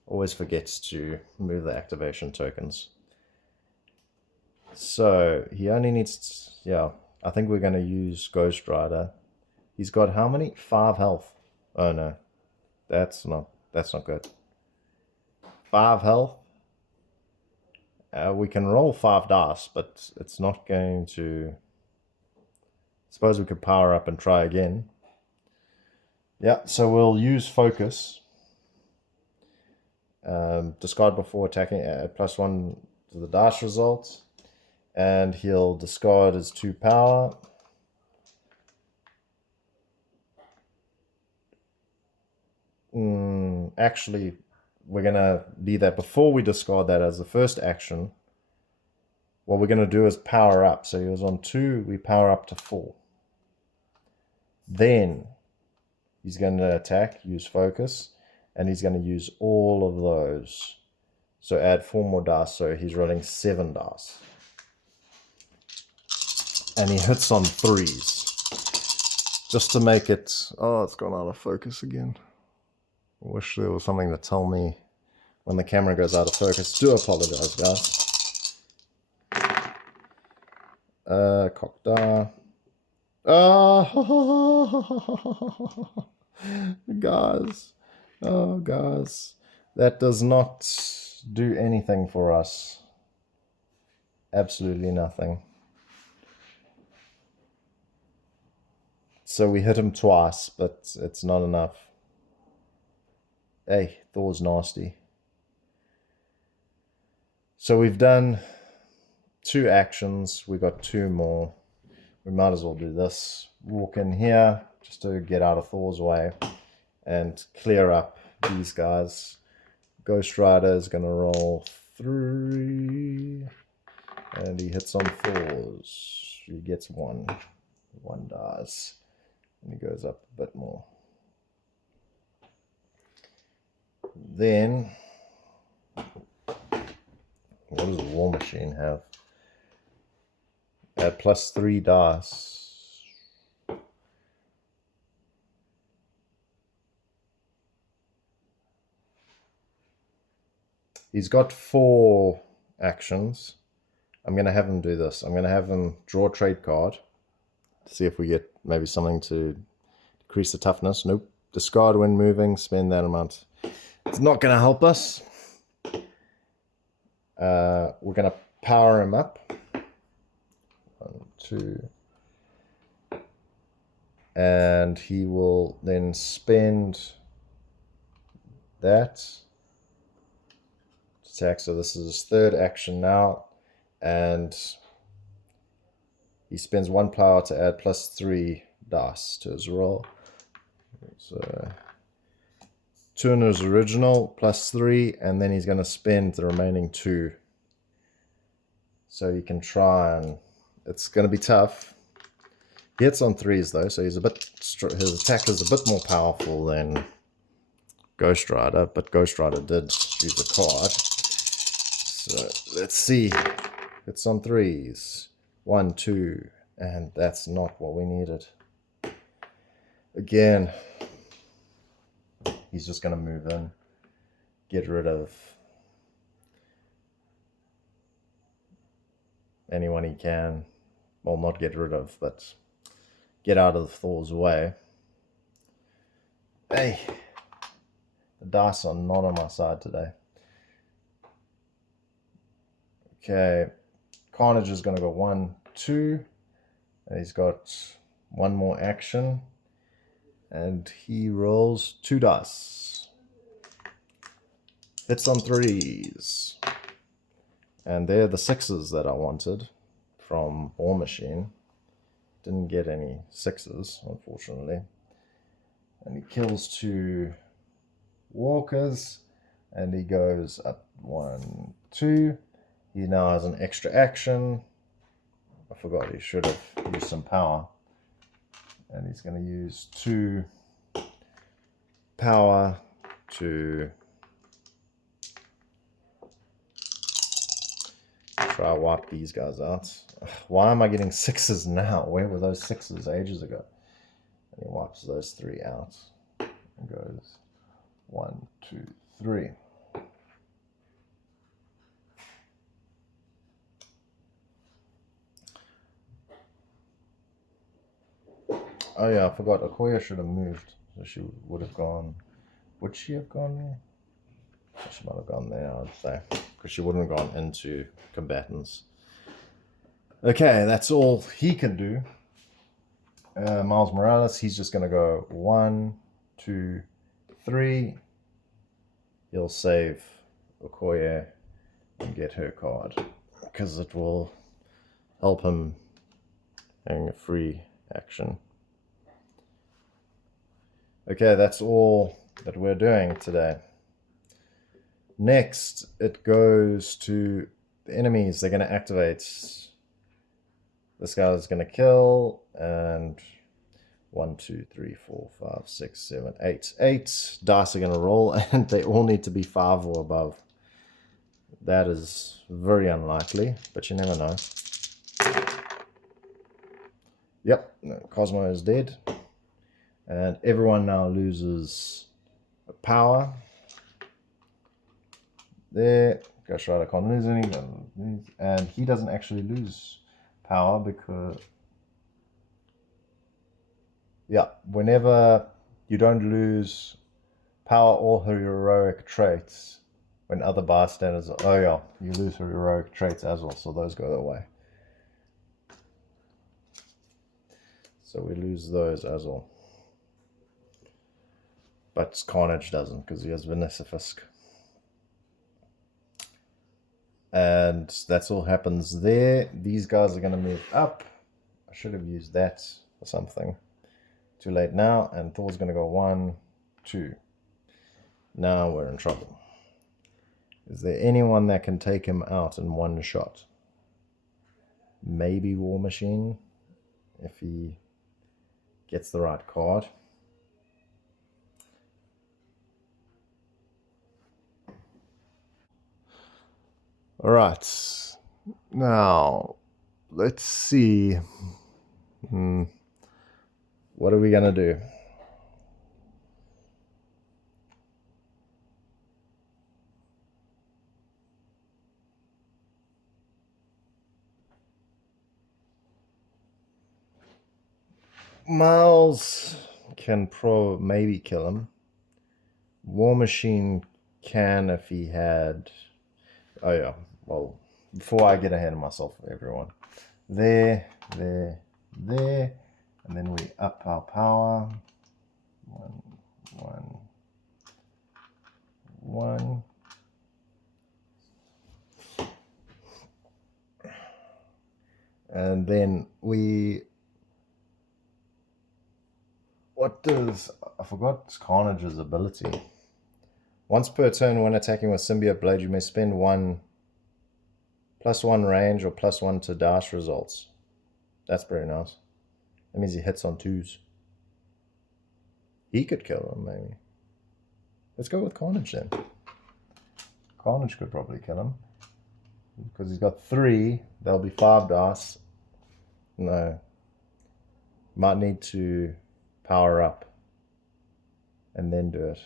Always forgets to move the activation tokens. So he only needs, yeah, I think we're going to use Ghost Rider. He's got how many? 5 health. Oh no, that's not good. 5 health. We can roll 5 dice, but it's not going to... Suppose we could power up and try again. Yeah, so we'll use focus. Discard before attacking at +1 to the dash result. And he'll discard his 2 power. Actually, we're going to leave that before we discard that as the first action. What we're going to do is power up. So he was on 2, we power up to 4. Then he's going to attack, use focus, and he's going to use all of those. So add 4 more dice, so he's rolling 7 dice. And he hits on 3s. Just to make it... Oh, it's gone out of focus again. I wish there was something to tell me when the camera goes out of focus. Do apologize, guys. Cock die. Oh, guys. Oh, guys. That does not do anything for us. Absolutely nothing. So we hit him twice, but it's not enough. Hey, Thor's nasty. So we've done 2 actions. We got 2 more. We might as well do this. Walk in here just to get out of Thor's way and clear up these guys. Ghost Rider is going to roll 3 and he hits on 4s. He gets 1. 1 dies and he goes up a bit more. Then, what does the War Machine have? Add +3 dice. He's got 4 actions. I'm going to have him do this. I'm going to have him draw a trade card to see if we get maybe something to decrease the toughness. Nope. Discard when moving, spend that amount. It's not going to help us. We're going to power him up. 1, 2. And he will then spend that. Attack. So this is his 3rd action now. And he spends 1 power to add +3 dice to his roll. So 2 in his original, +3, and then he's going to spend the remaining 2. So he can try and... It's going to be tough. He hits on 3s though, so he's a bit... His attack is a bit more powerful than Ghost Rider, but Ghost Rider did use a card. So let's see. Hits on 3s. 1, 2, and that's not what we needed. Again, he's just going to move in, get rid of anyone he can. Well, not get rid of, but get out of Thor's way. Hey, the dice are not on my side today. Okay, Carnage is going to go 1, 2, and he's got 1 more action, and he rolls 2 dice. Hits on 3s, and they're the 6s that I wanted from War Machine. Didn't get any 6s, unfortunately. And he kills 2 walkers, and he goes up 1, 2. He now has an extra action. I forgot he should have used some power. And he's going to use 2 power to try to wipe these guys out. Why am I getting 6s now? Where were those 6s ages ago? And he wipes those 3 out. And goes 1, 2, 3. Oh yeah, I forgot. Okoye should have moved. So she would have gone... Would she have gone there? She might have gone there, I'd say. Because she wouldn't have gone into combatants. Okay, that's all he can do. Miles Morales, he's just going to go 1, 2, 3. He'll save Okoye and get her card. Because it will help him having a free action. Okay, that's all that we're doing today. Next, it goes to the enemies. They're going to activate. This guy is going to kill, and 1, 2, 3, 4, 5, 6, 7, 8. 8 dice are going to roll, and they all need to be 5 or above. That is very unlikely, but you never know. Yep, Cosmo is dead. And everyone now loses power. There, Ghost Rider can't lose any, and he doesn't actually lose power because, yeah, whenever you don't lose power or heroic traits, when other bystanders, oh yeah, you lose heroic traits as well, so those go away. So we lose those as well. But Carnage doesn't, because he has Vanessa Fisk. And that's all happens there. These guys are going to move up. I should have used that for something. Too late now. And Thor's going to go 1, 2. Now we're in trouble. Is there anyone that can take him out in one shot? Maybe War Machine, if he gets the right card. All right, now let's see. What are we gonna do? Miles can maybe kill him. War Machine can if he had... Oh yeah, well, before I get ahead of myself, everyone. There, and then we up our power. 1, 1, 1. And then we what does... I forgot Carnage's ability. Once per turn when attacking with Symbiote Blade, you may spend +1 range or +1 to dash results. That's pretty nice. That means he hits on 2s. He could kill him, maybe. Let's go with Carnage then. Carnage could probably kill him. Because he's got 3. There'll be 5 dice. No. Might need to power up. And then do it.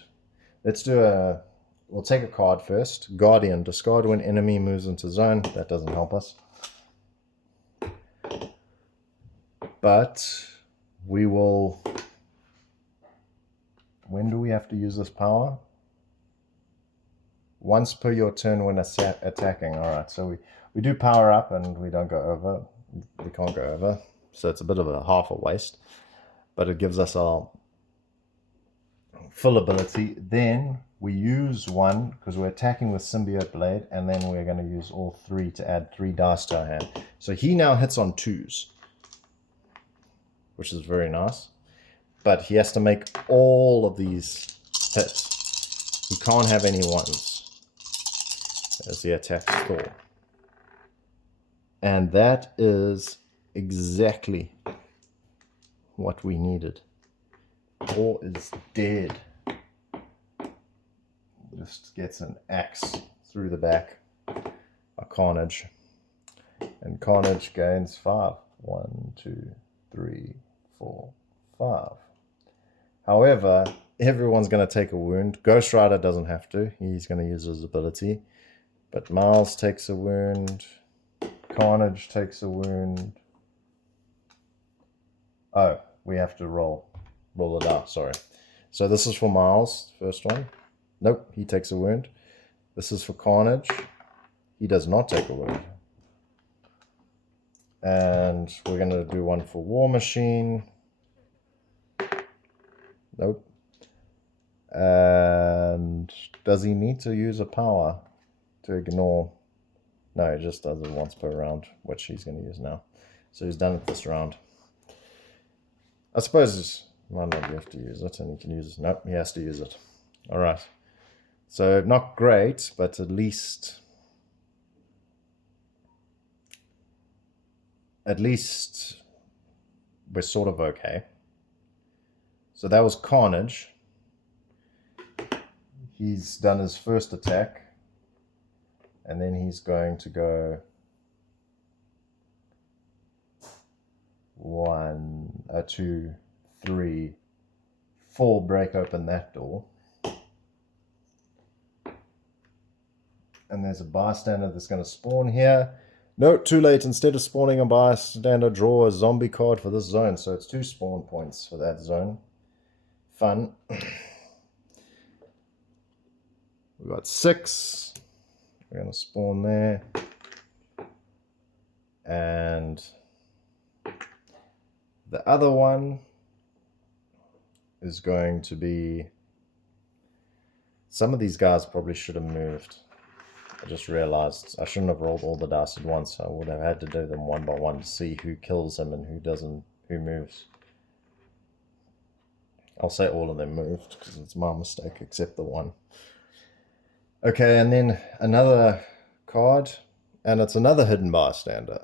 Let's do a... We'll take a card first. Guardian. Discard when enemy moves into zone. That doesn't help us. But we will... When do we have to use this power? Once per your turn when attacking. Alright, so we do power up and we don't go over. We can't go over. So it's a bit of a half a waste. But it gives us our full ability. Then we use 1 because we're attacking with Symbiote Blade, and then we're going to use all 3 to add 3 dice to our hand. So he now hits on 2s, which is very nice. But he has to make all of these hits. He can't have any 1s as he attacks Thor. And that is exactly what we needed. Thor is dead. Just gets an axe through the back. A Carnage. And Carnage gains 5. 1, 2, 3, 4, 5. However, everyone's going to take a wound. Ghost Rider doesn't have to. He's going to use his ability. But Miles takes a wound. Carnage takes a wound. Oh, we have to roll it out, sorry. So this is for Miles, first one. Nope, he takes a wound. This is for Carnage. He does not take a wound. And we're going to do one for War Machine. Nope. And does he need to use a power to ignore? No, he just does it once per round, which he's going to use now. So he's done it this round. I suppose he might not have to use it, and he can use it. Nope, he has to use it. Alright. So not great, but at least we're sort of okay. So that was Carnage. He's done his first attack. And then he's going to go 1, 2, 3, 4, break open that door. And there's a bystander that's going to spawn here. No, too late. Instead of spawning a bystander, draw a zombie card for this zone. So it's 2 spawn points for that zone. Fun. We've got 6. We're going to spawn there. And the other one is going to be... Some of these guys probably should have moved. I just realized I shouldn't have rolled all the dice at once. I would have had to do them one by one to see who kills him and who doesn't, who moves. I'll say all of them moved because it's my mistake, except the one. Okay, and then another card, and it's another hidden bystander.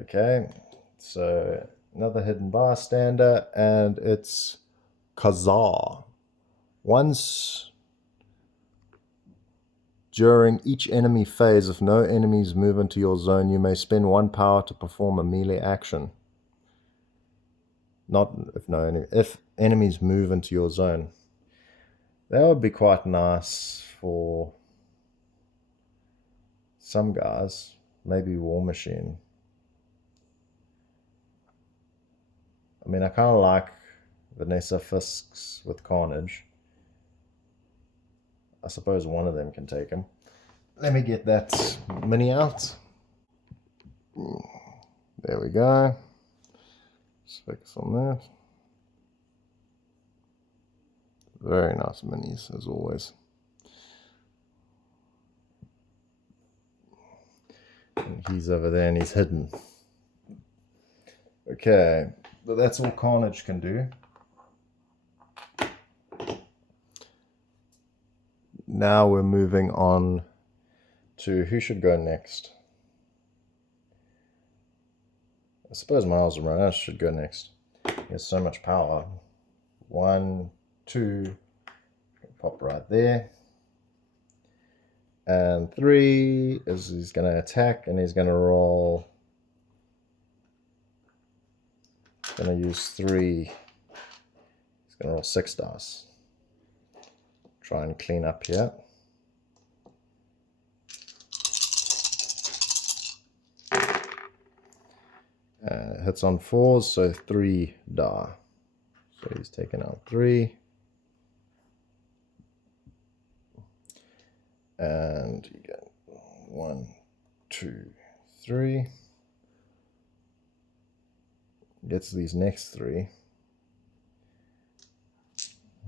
Okay, so another hidden bystander, and it's Kazar. Once during each enemy phase, if no enemies move into your zone, you may spend 1 power to perform a melee action. Not if enemies move into your zone. That would be quite nice for some guys. Maybe War Machine. I mean, I kind of like Vanessa Fisk's with Carnage. I suppose one of them can take him. Let me get that mini out. There we go. Let's focus on that. Very nice minis, as always. And he's over there and he's hidden. Okay, But that's all Carnage can do. Now we're moving on to who should go next. I suppose Miles Morales should go next. He has so much power. 1, 2, pop right there. And 3 is he's going to attack, and he's going to roll. He's going to use 3. He's going to roll 6 dice. Try and clean up here. Hits on 4s, so 3 die. So he's taken out 3. And you get 1, 2, 3. Gets these next 3.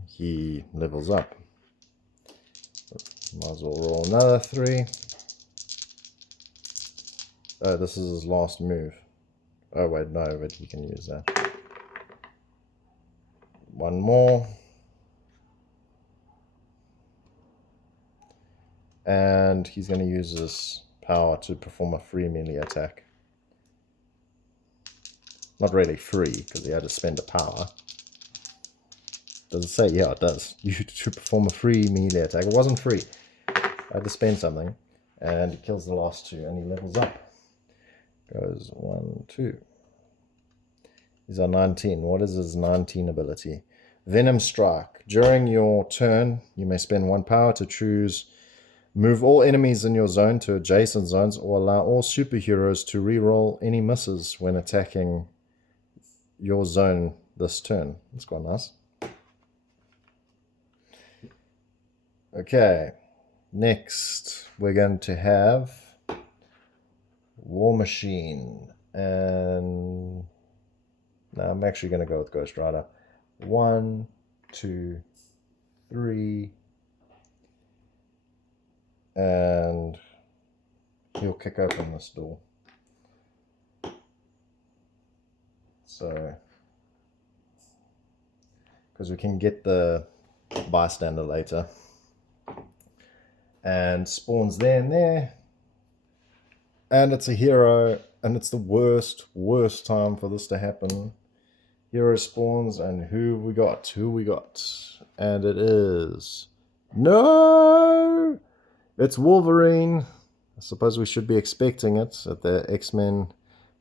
He levels up. Might as well roll another 3. Oh, this is his last move. Oh wait, no, but he can use that. 1 more. And he's going to use his power to perform a free melee attack. Not really free, because he had to spend a power. Does it say? Yeah, it does. You should perform a free melee attack. It wasn't free. I had to spend something. And he kills the last 2, and he levels up. Goes 1, 2. He's on 19. What is his 19 ability? Venom Strike. During your turn, you may spend 1 power to choose move all enemies in your zone to adjacent zones, or allow all superheroes to reroll any misses when attacking your zone this turn. That's quite nice. Okay, next we're going to have War Machine, and now I'm actually going to go with Ghost Rider. 1, 2, 3, and he'll kick open this door. So, because we can get the bystander later, and spawns there and there, and it's a hero, and it's the worst time for this to happen. Hero spawns, and who we got, and it is, no, it's Wolverine. I suppose we should be expecting it at the X-Men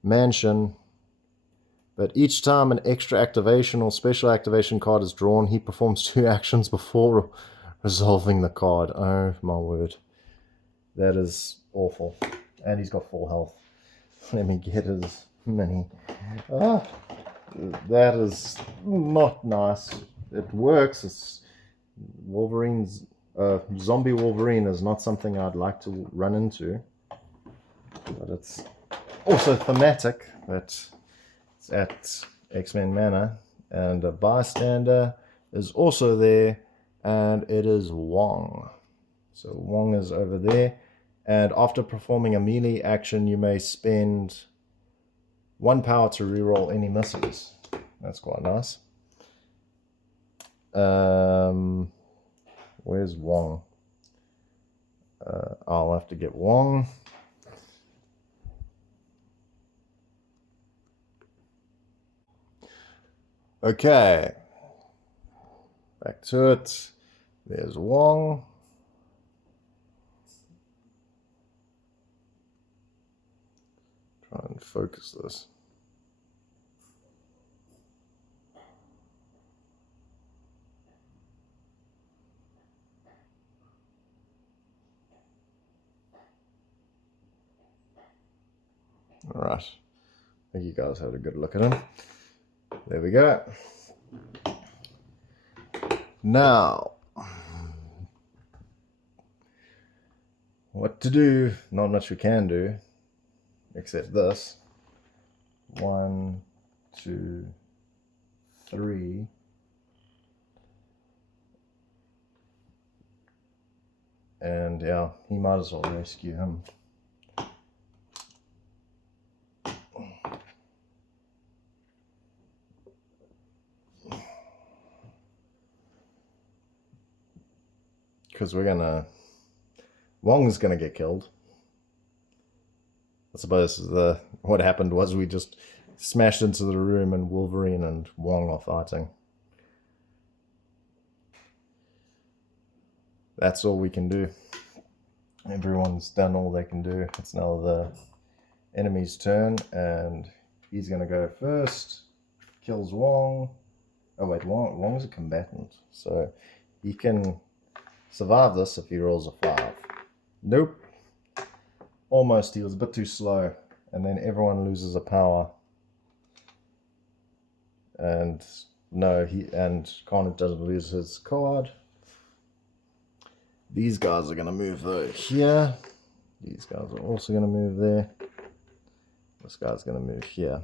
mansion. But each time an extra activation or special activation card is drawn, he performs 2 actions before resolving the card. Oh my word. That is awful. And he's got full health. Let me get his mini. Ah, that is not nice. It works. It's Wolverine's... zombie Wolverine is not something I'd like to run into. But it's also thematic. But it's at X-Men Manor, and a bystander is also there, and it is Wong. So Wong is over there, and after performing a melee action, you may spend 1 power to reroll any misses. That's quite nice. Where's Wong? I'll have to get Wong. Okay, back to it. There's Wong. Try and focus this. All right, I think you guys had a good look at him. There we go. Now, what to do? Not much we can do, except this. 1, 2, 3. And yeah, he might as well rescue him. because Wong's gonna get killed. I suppose what happened was we just smashed into the room and Wolverine and Wong are fighting. That's all we can do. Everyone's done all they can do. It's now the enemy's turn, and he's gonna go first. Kills Wong. Oh wait, Wong's a combatant, so he can survive this if he rolls a 5. Nope. Almost, he was a bit too slow, and then everyone loses a power. And no, Carnage doesn't lose his card. These guys are gonna move though here. These guys are also gonna move there. This guy's gonna move here.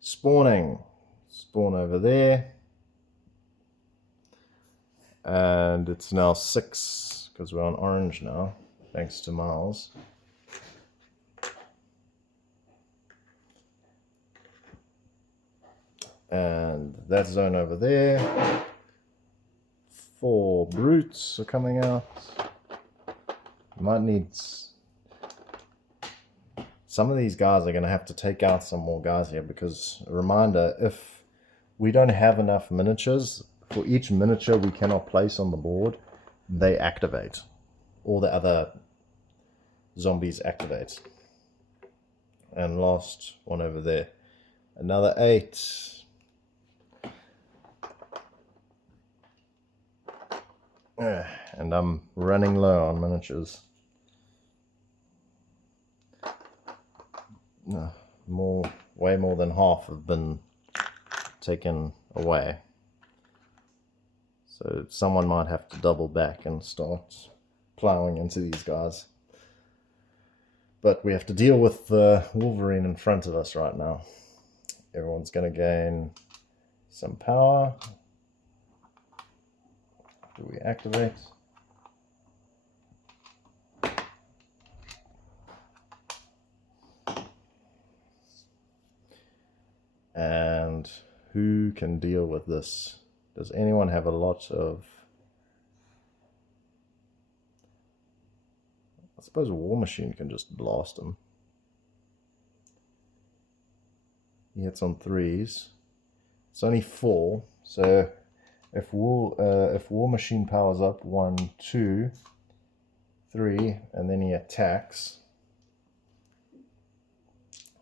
Spawning. Spawn over there. And it's now 6 because we're on orange now, thanks to Miles. And that zone over there. 4 brutes are coming out. Might need... Some of these guys are going to have to take out some more guys here, because, a reminder, if we don't have enough miniatures, for each miniature we cannot place on the board, they activate. All the other zombies activate. And last one over there. Another 8. And I'm running low on miniatures. Way more than half have been taken away. So someone might have to double back and start plowing into these guys. But we have to deal with the Wolverine in front of us right now. Everyone's going to gain some power. Do we activate? And who can deal with this? Does anyone have a lot of... I suppose a War Machine can just blast him. He hits on 3s. It's only 4, so if War Machine powers up 1, 2, 3, and then he attacks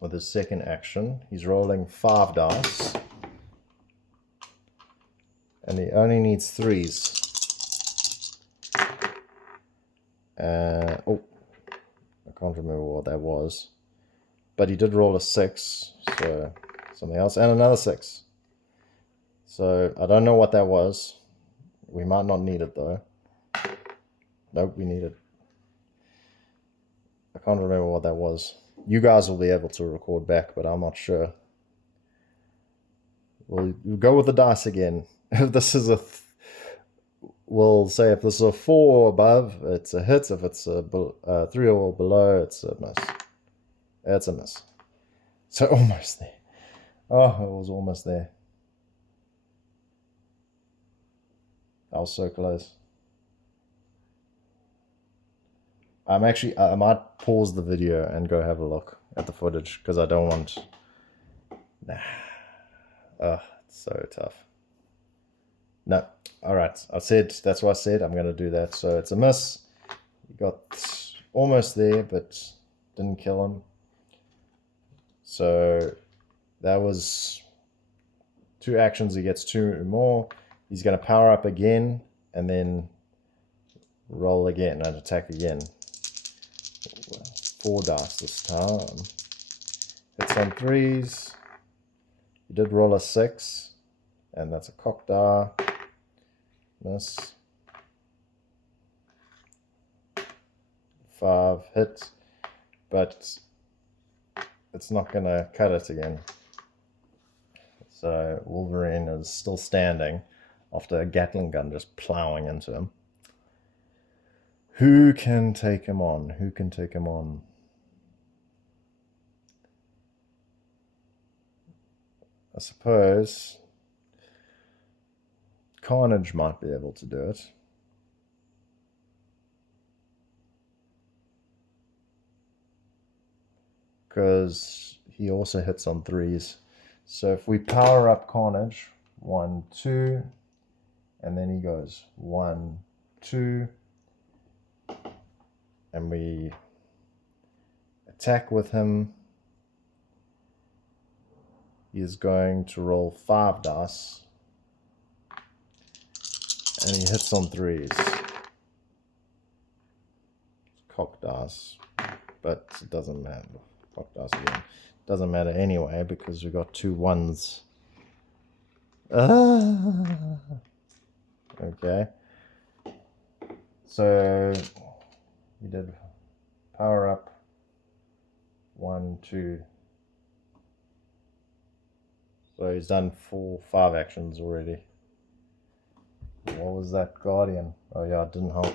with his second action, he's rolling 5 dice, and he only needs 3s. Oh, I can't remember what that was, but he did roll a 6, so something else, and another 6. So I don't know what that was. We might not need it though. Nope, we need it. I can't remember what that was. You guys will be able to record back, but I'm not sure. We'll go with the dice again. If this is we'll say if this is a 4 or above, it's a hit. If it's a 3 or below, it's a miss. It's a miss. So almost there. Oh, it was almost there. That was so close. I might pause the video and go have a look at the footage, because I don't want... Nah. Oh, it's so tough. No. Alright. That's what I said. I'm going to do that. So it's a miss. You got almost there, but didn't kill him. So that was 2 actions. He gets 2 more. He's going to power up again and then roll again and attack again. 4 dice this time. Hits on 3s. He did roll a 6, and that's a cock die. Miss. 5 hit, but it's not going to cut it again. So Wolverine is still standing after a Gatling gun just plowing into him. Who can take him on? Who can take him on? I suppose Carnage might be able to do it. because he also hits on 3s. So if we power up Carnage, 1, 2, and then he goes 1, 2, and we attack with him, he is going to roll 5 dice, and he hits on 3s. Cock dice, but it doesn't matter. Cock dice again. Doesn't matter anyway because we got 2 1s. Okay. So he did power up 1, 2. So he's done 5 actions already. What was that, Guardian? Oh yeah, it didn't help.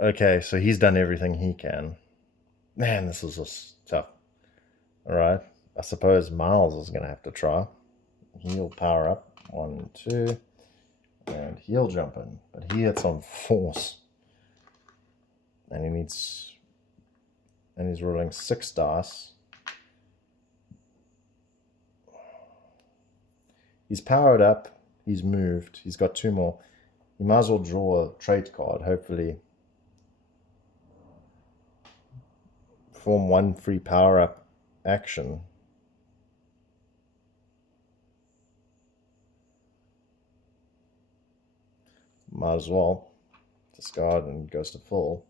Okay, so he's done everything he can. Man, this is just tough. Alright, I suppose Miles is going to have to try. He'll power up 1, 2, and he'll jump in. But he hits on force. And he's rolling 6 dice. He's powered up, he's moved, he's got 2 more. He might as well draw a trait card, hopefully. Perform 1 free power up action. Might as well. Discard and goes to full.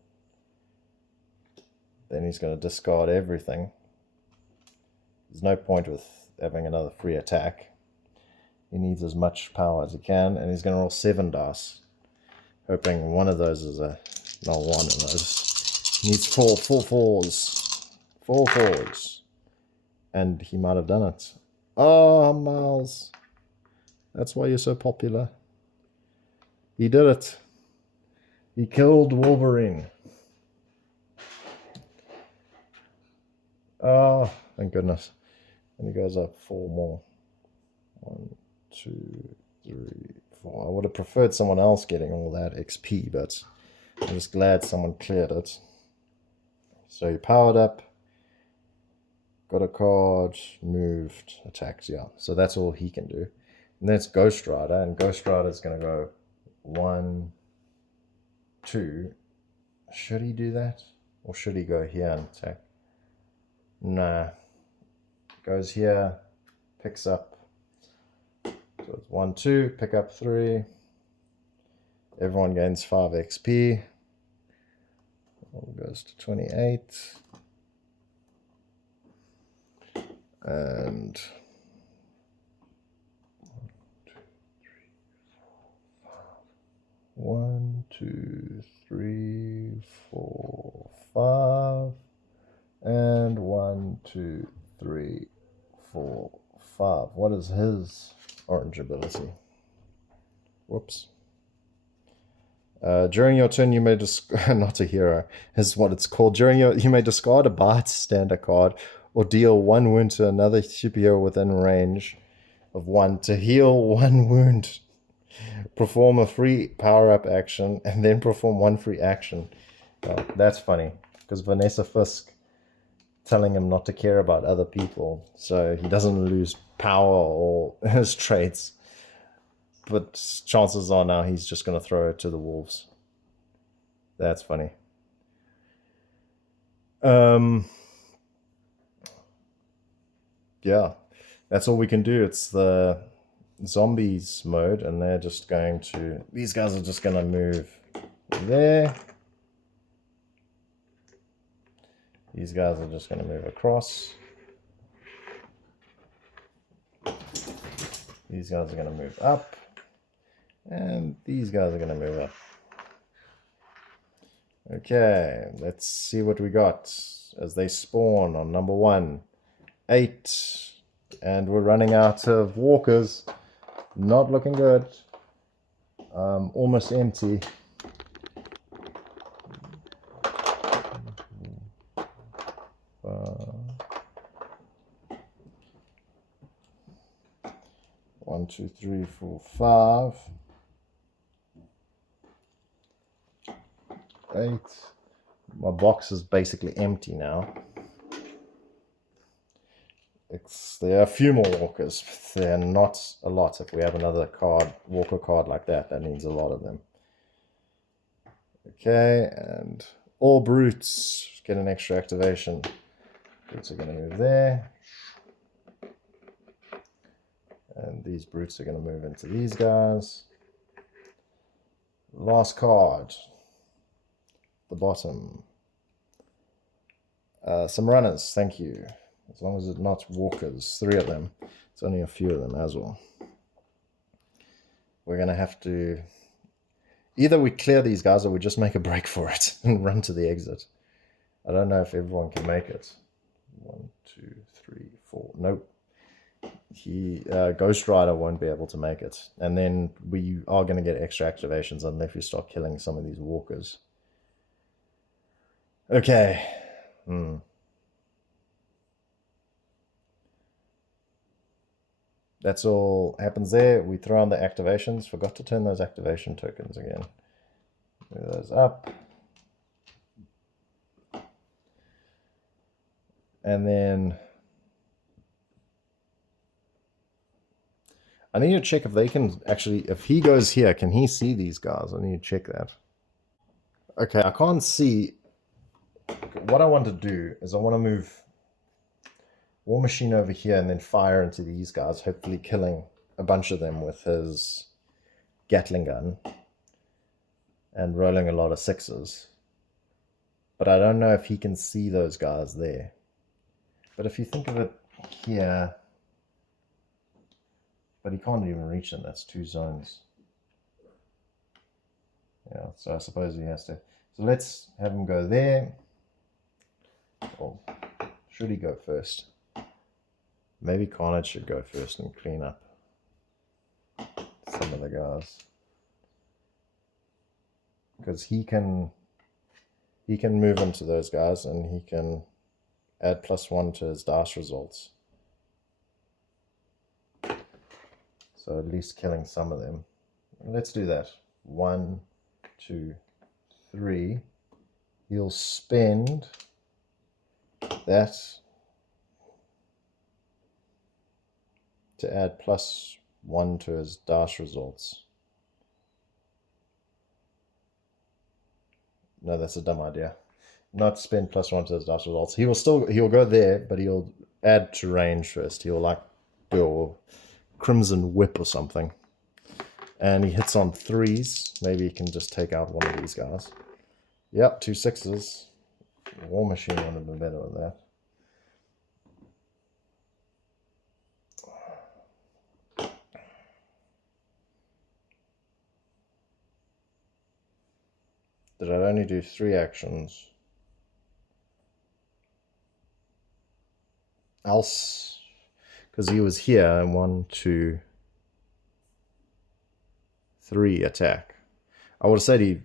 Then he's going to discard everything. There's no point with having another free attack. He needs as much power as he can, and he's going to roll 7 dice. Hoping one of those is not one of those. He needs 4 fours. 4 fours. And he might have done it. Oh, Miles. That's why you're so popular. He did it. He killed Wolverine. Oh, thank goodness. And he goes up 4 more. 1, 2, 3, 4. I would have preferred someone else getting all that XP, but I'm just glad someone cleared it. So he powered up, got a card, moved, attacked, yeah. So that's all he can do. And then it's Ghost Rider, and Ghost Rider is going to go 1, 2. Should he do that? Or should he go here and attack? Nah. Goes here, picks up. So it's 1, 2, pick up 3. Everyone gains 5 XP. Goes to 28. And 1, 2, 3, 4, 5. And 1, 2, 3, 4, 5. What is his orange ability? Whoops. During your turn, you may not a hero is what it's called. You may discard a bystander card or deal 1 wound to another superhero within range of 1 to heal 1 wound. Perform a free power-up action and then perform 1 free action. That's funny because Vanessa Fisk telling him not to care about other people so he doesn't lose power or his traits. But chances are now he's just going to throw it to the wolves. That's funny. Yeah, that's all we can do. It's the zombies mode, and they're just going to... These guys are just going to move there. These guys are just going to move across. These guys are going to move up. And these guys are going to move up. Okay, let's see what we got as they spawn on number 1. 8. And we're running out of walkers. Not looking good. Almost empty. One, 2, 3, 4, 5. 8, my box is basically empty now. There are a few more walkers, but they're not a lot. If we have another walker card like that, that means a lot of them. Okay, and all brutes get an extra activation. Brutes are going to move there. And these brutes are going to move into these guys. Last card. The bottom. Some runners, thank you. As long as it's not walkers, 3 of them. It's only a few of them as well. We're going to have to... Either we clear these guys or we just make a break for it and run to the exit. I don't know if everyone can make it. 1, 2, 3, 4. Nope. Ghost Rider won't be able to make it. And then we are going to get extra activations unless we start killing some of these walkers. Okay. That's all happens there. We throw on the activations. Forgot to turn those activation tokens again. Move those up. And then I need to check if they can actually, if he goes here, can he see these guys? I need to check that. Okay, I can't see. What I want to do is I want to move War Machine over here and then fire into these guys, hopefully killing a bunch of them with his Gatling gun and rolling a lot of 6s. But I don't know if he can see those guys there. But if you think of it here, but he can't even reach them, that's 2 zones. Yeah, so I suppose he has to. So let's have him go there. Or should he go first? Maybe Carnage should go first and clean up some of the guys. Because he can move into those guys and he can add +1 to his dice results. So at least killing some of them. Let's do that. 1, 2, 3. He'll spend that to add +1 to his dice results. No, that's a dumb idea. Not spend +1 to his dice results. He'll go there, but he'll add to range first. He'll like do a Crimson Whip or something. And he hits on 3s. Maybe he can just take out one of these guys. Yep, 2 6s. War Machine would have been better with that. Did I only do 3 actions? Else, because he was here and 1, 2, 3 attack. I would have said he,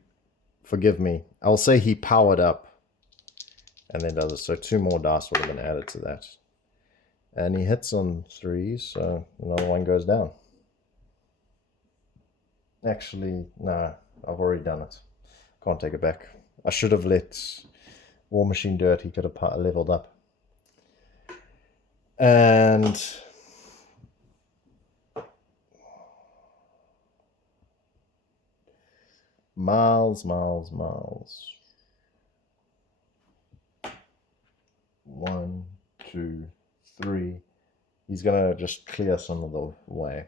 forgive me, I'll say he powered up and then does it. So 2 more dice would have been added to that. And he hits on 3s, so another 1 goes down. Actually, no, I've already done it. Can't take it back. I should have let War Machine do it. He could have leveled up. And miles. 1, 2, 3. He's gonna just clear some of the way.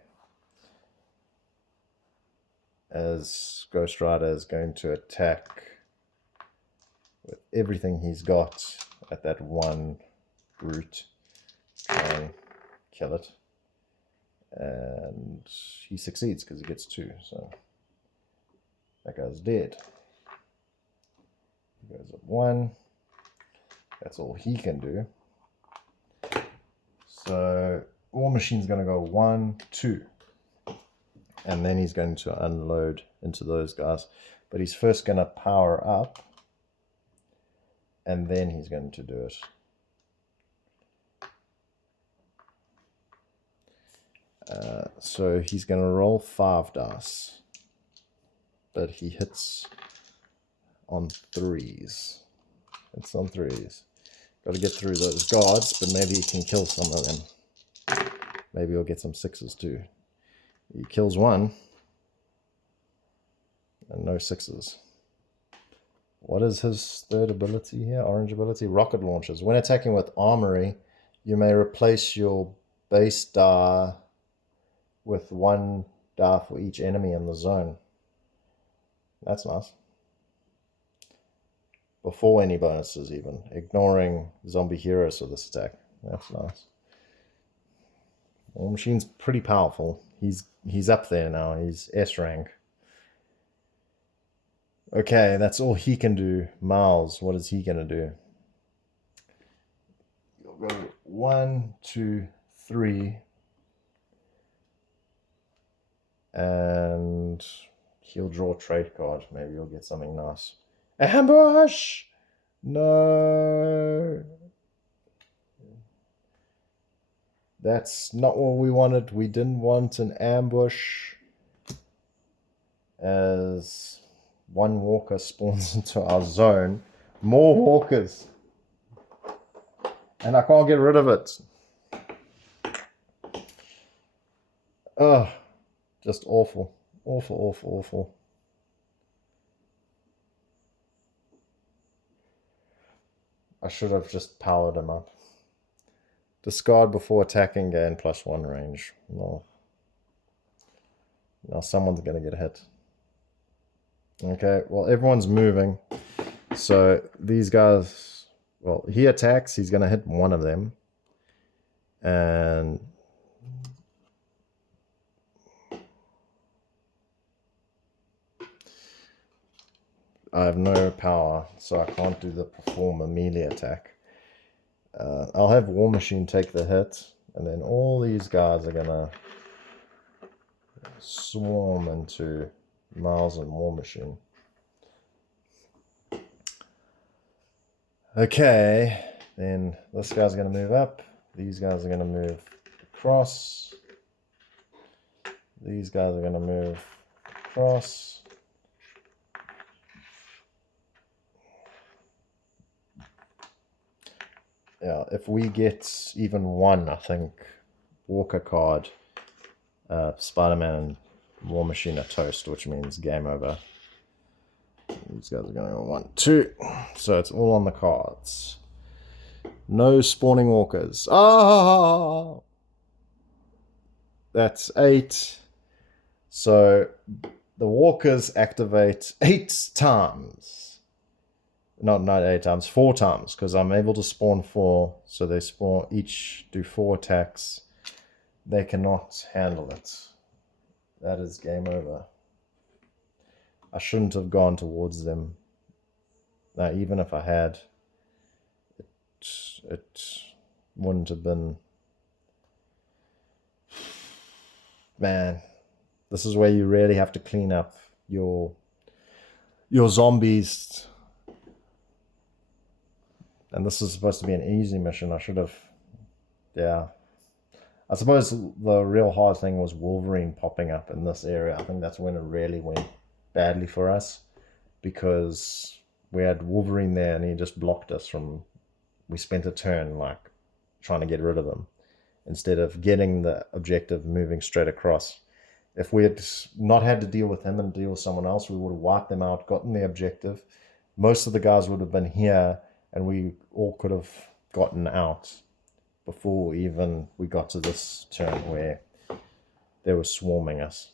As Ghost Rider is going to attack with everything he's got at that 1 brute. Try and kill it. And he succeeds because he gets 2. So that guy's dead. He goes up 1. That's all he can do. So War Machine's going to go 1, 2. And then he's going to unload into those guys. But he's first going to power up. And then he's going to do it. So he's going to roll 5 dice. But he hits on 3s. It's on 3s. Got to get through those guards, but maybe he can kill some of them. Maybe he'll get some 6s too. He kills one. And no 6s. What is his third ability here? Orange ability? Rocket launchers. When attacking with armory, you may replace your base die with 1 die for each enemy in the zone. That's nice. Before any bonuses even. Ignoring zombie heroes for this attack. That's nice. War Machine's pretty powerful. He's up there now. He's S rank. Okay, that's all he can do. Miles, what is he going to do? You'll go 1, 2, 3. And he'll draw a trade card. Maybe he'll get something nice. Ambush! No. That's not what we wanted. We didn't want an ambush. As one walker spawns into our zone. More walkers. And I can't get rid of it. Ugh. Just awful. Awful, awful, awful. I should have just powered him up. Discard before attacking, gain +1 range. No. Now someone's going to get hit. Okay, well, everyone's moving. So these guys, well, he attacks. He's going to hit one of them. And I have no power, so I can't do the perform a melee attack. I'll have War Machine take the hit, and then all these guys are gonna swarm into Miles and War Machine. Okay, then this guy's gonna move up. These guys are gonna move across. These guys are gonna move across. Yeah, if we get even one, I think, Walker card, Spider-Man and War Machine are toast, which means game over. These guys are going to go 1, 2. So it's all on the cards. No spawning walkers. Ah! That's 8. So the walkers activate 8 times. Not 8 times, 4 times, because I'm able to spawn 4. So they spawn, each do 4 attacks. They cannot handle it. That is game over. I shouldn't have gone towards them. Now, even if I had, it wouldn't have been. Man, this is where you really have to clean up your zombies. And this is supposed to be an easy mission. I should have, yeah. I suppose the real hard thing was Wolverine popping up in this area. I think that's when it really went badly for us, because we had Wolverine there and he just blocked us from, we spent a turn like trying to get rid of him instead of getting the objective, moving straight across. If we had not had to deal with him and deal with someone else, we would have wiped them out, gotten the objective. Most of the guys would have been here, and we all could have gotten out before even we got to this turn where they were swarming us.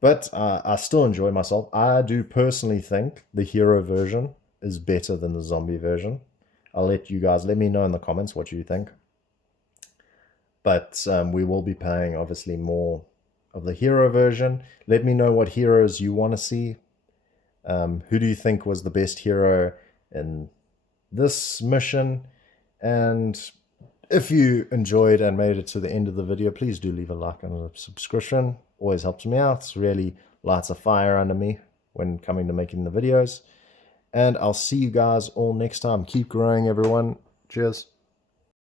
But I still enjoy myself. I do personally think the hero version is better than the zombie version. I'll let you guys, let me know in the comments what you think. But we will be playing obviously more of the hero version. Let me know what heroes you want to see. Who do you think was the best hero in this mission? And if you enjoyed and made it to the end of the video, please do leave a like and a subscription. Always helps me out. It's really lights a fire under me when coming to making the videos. And I'll see you guys all next time. Keep growing, everyone. Cheers.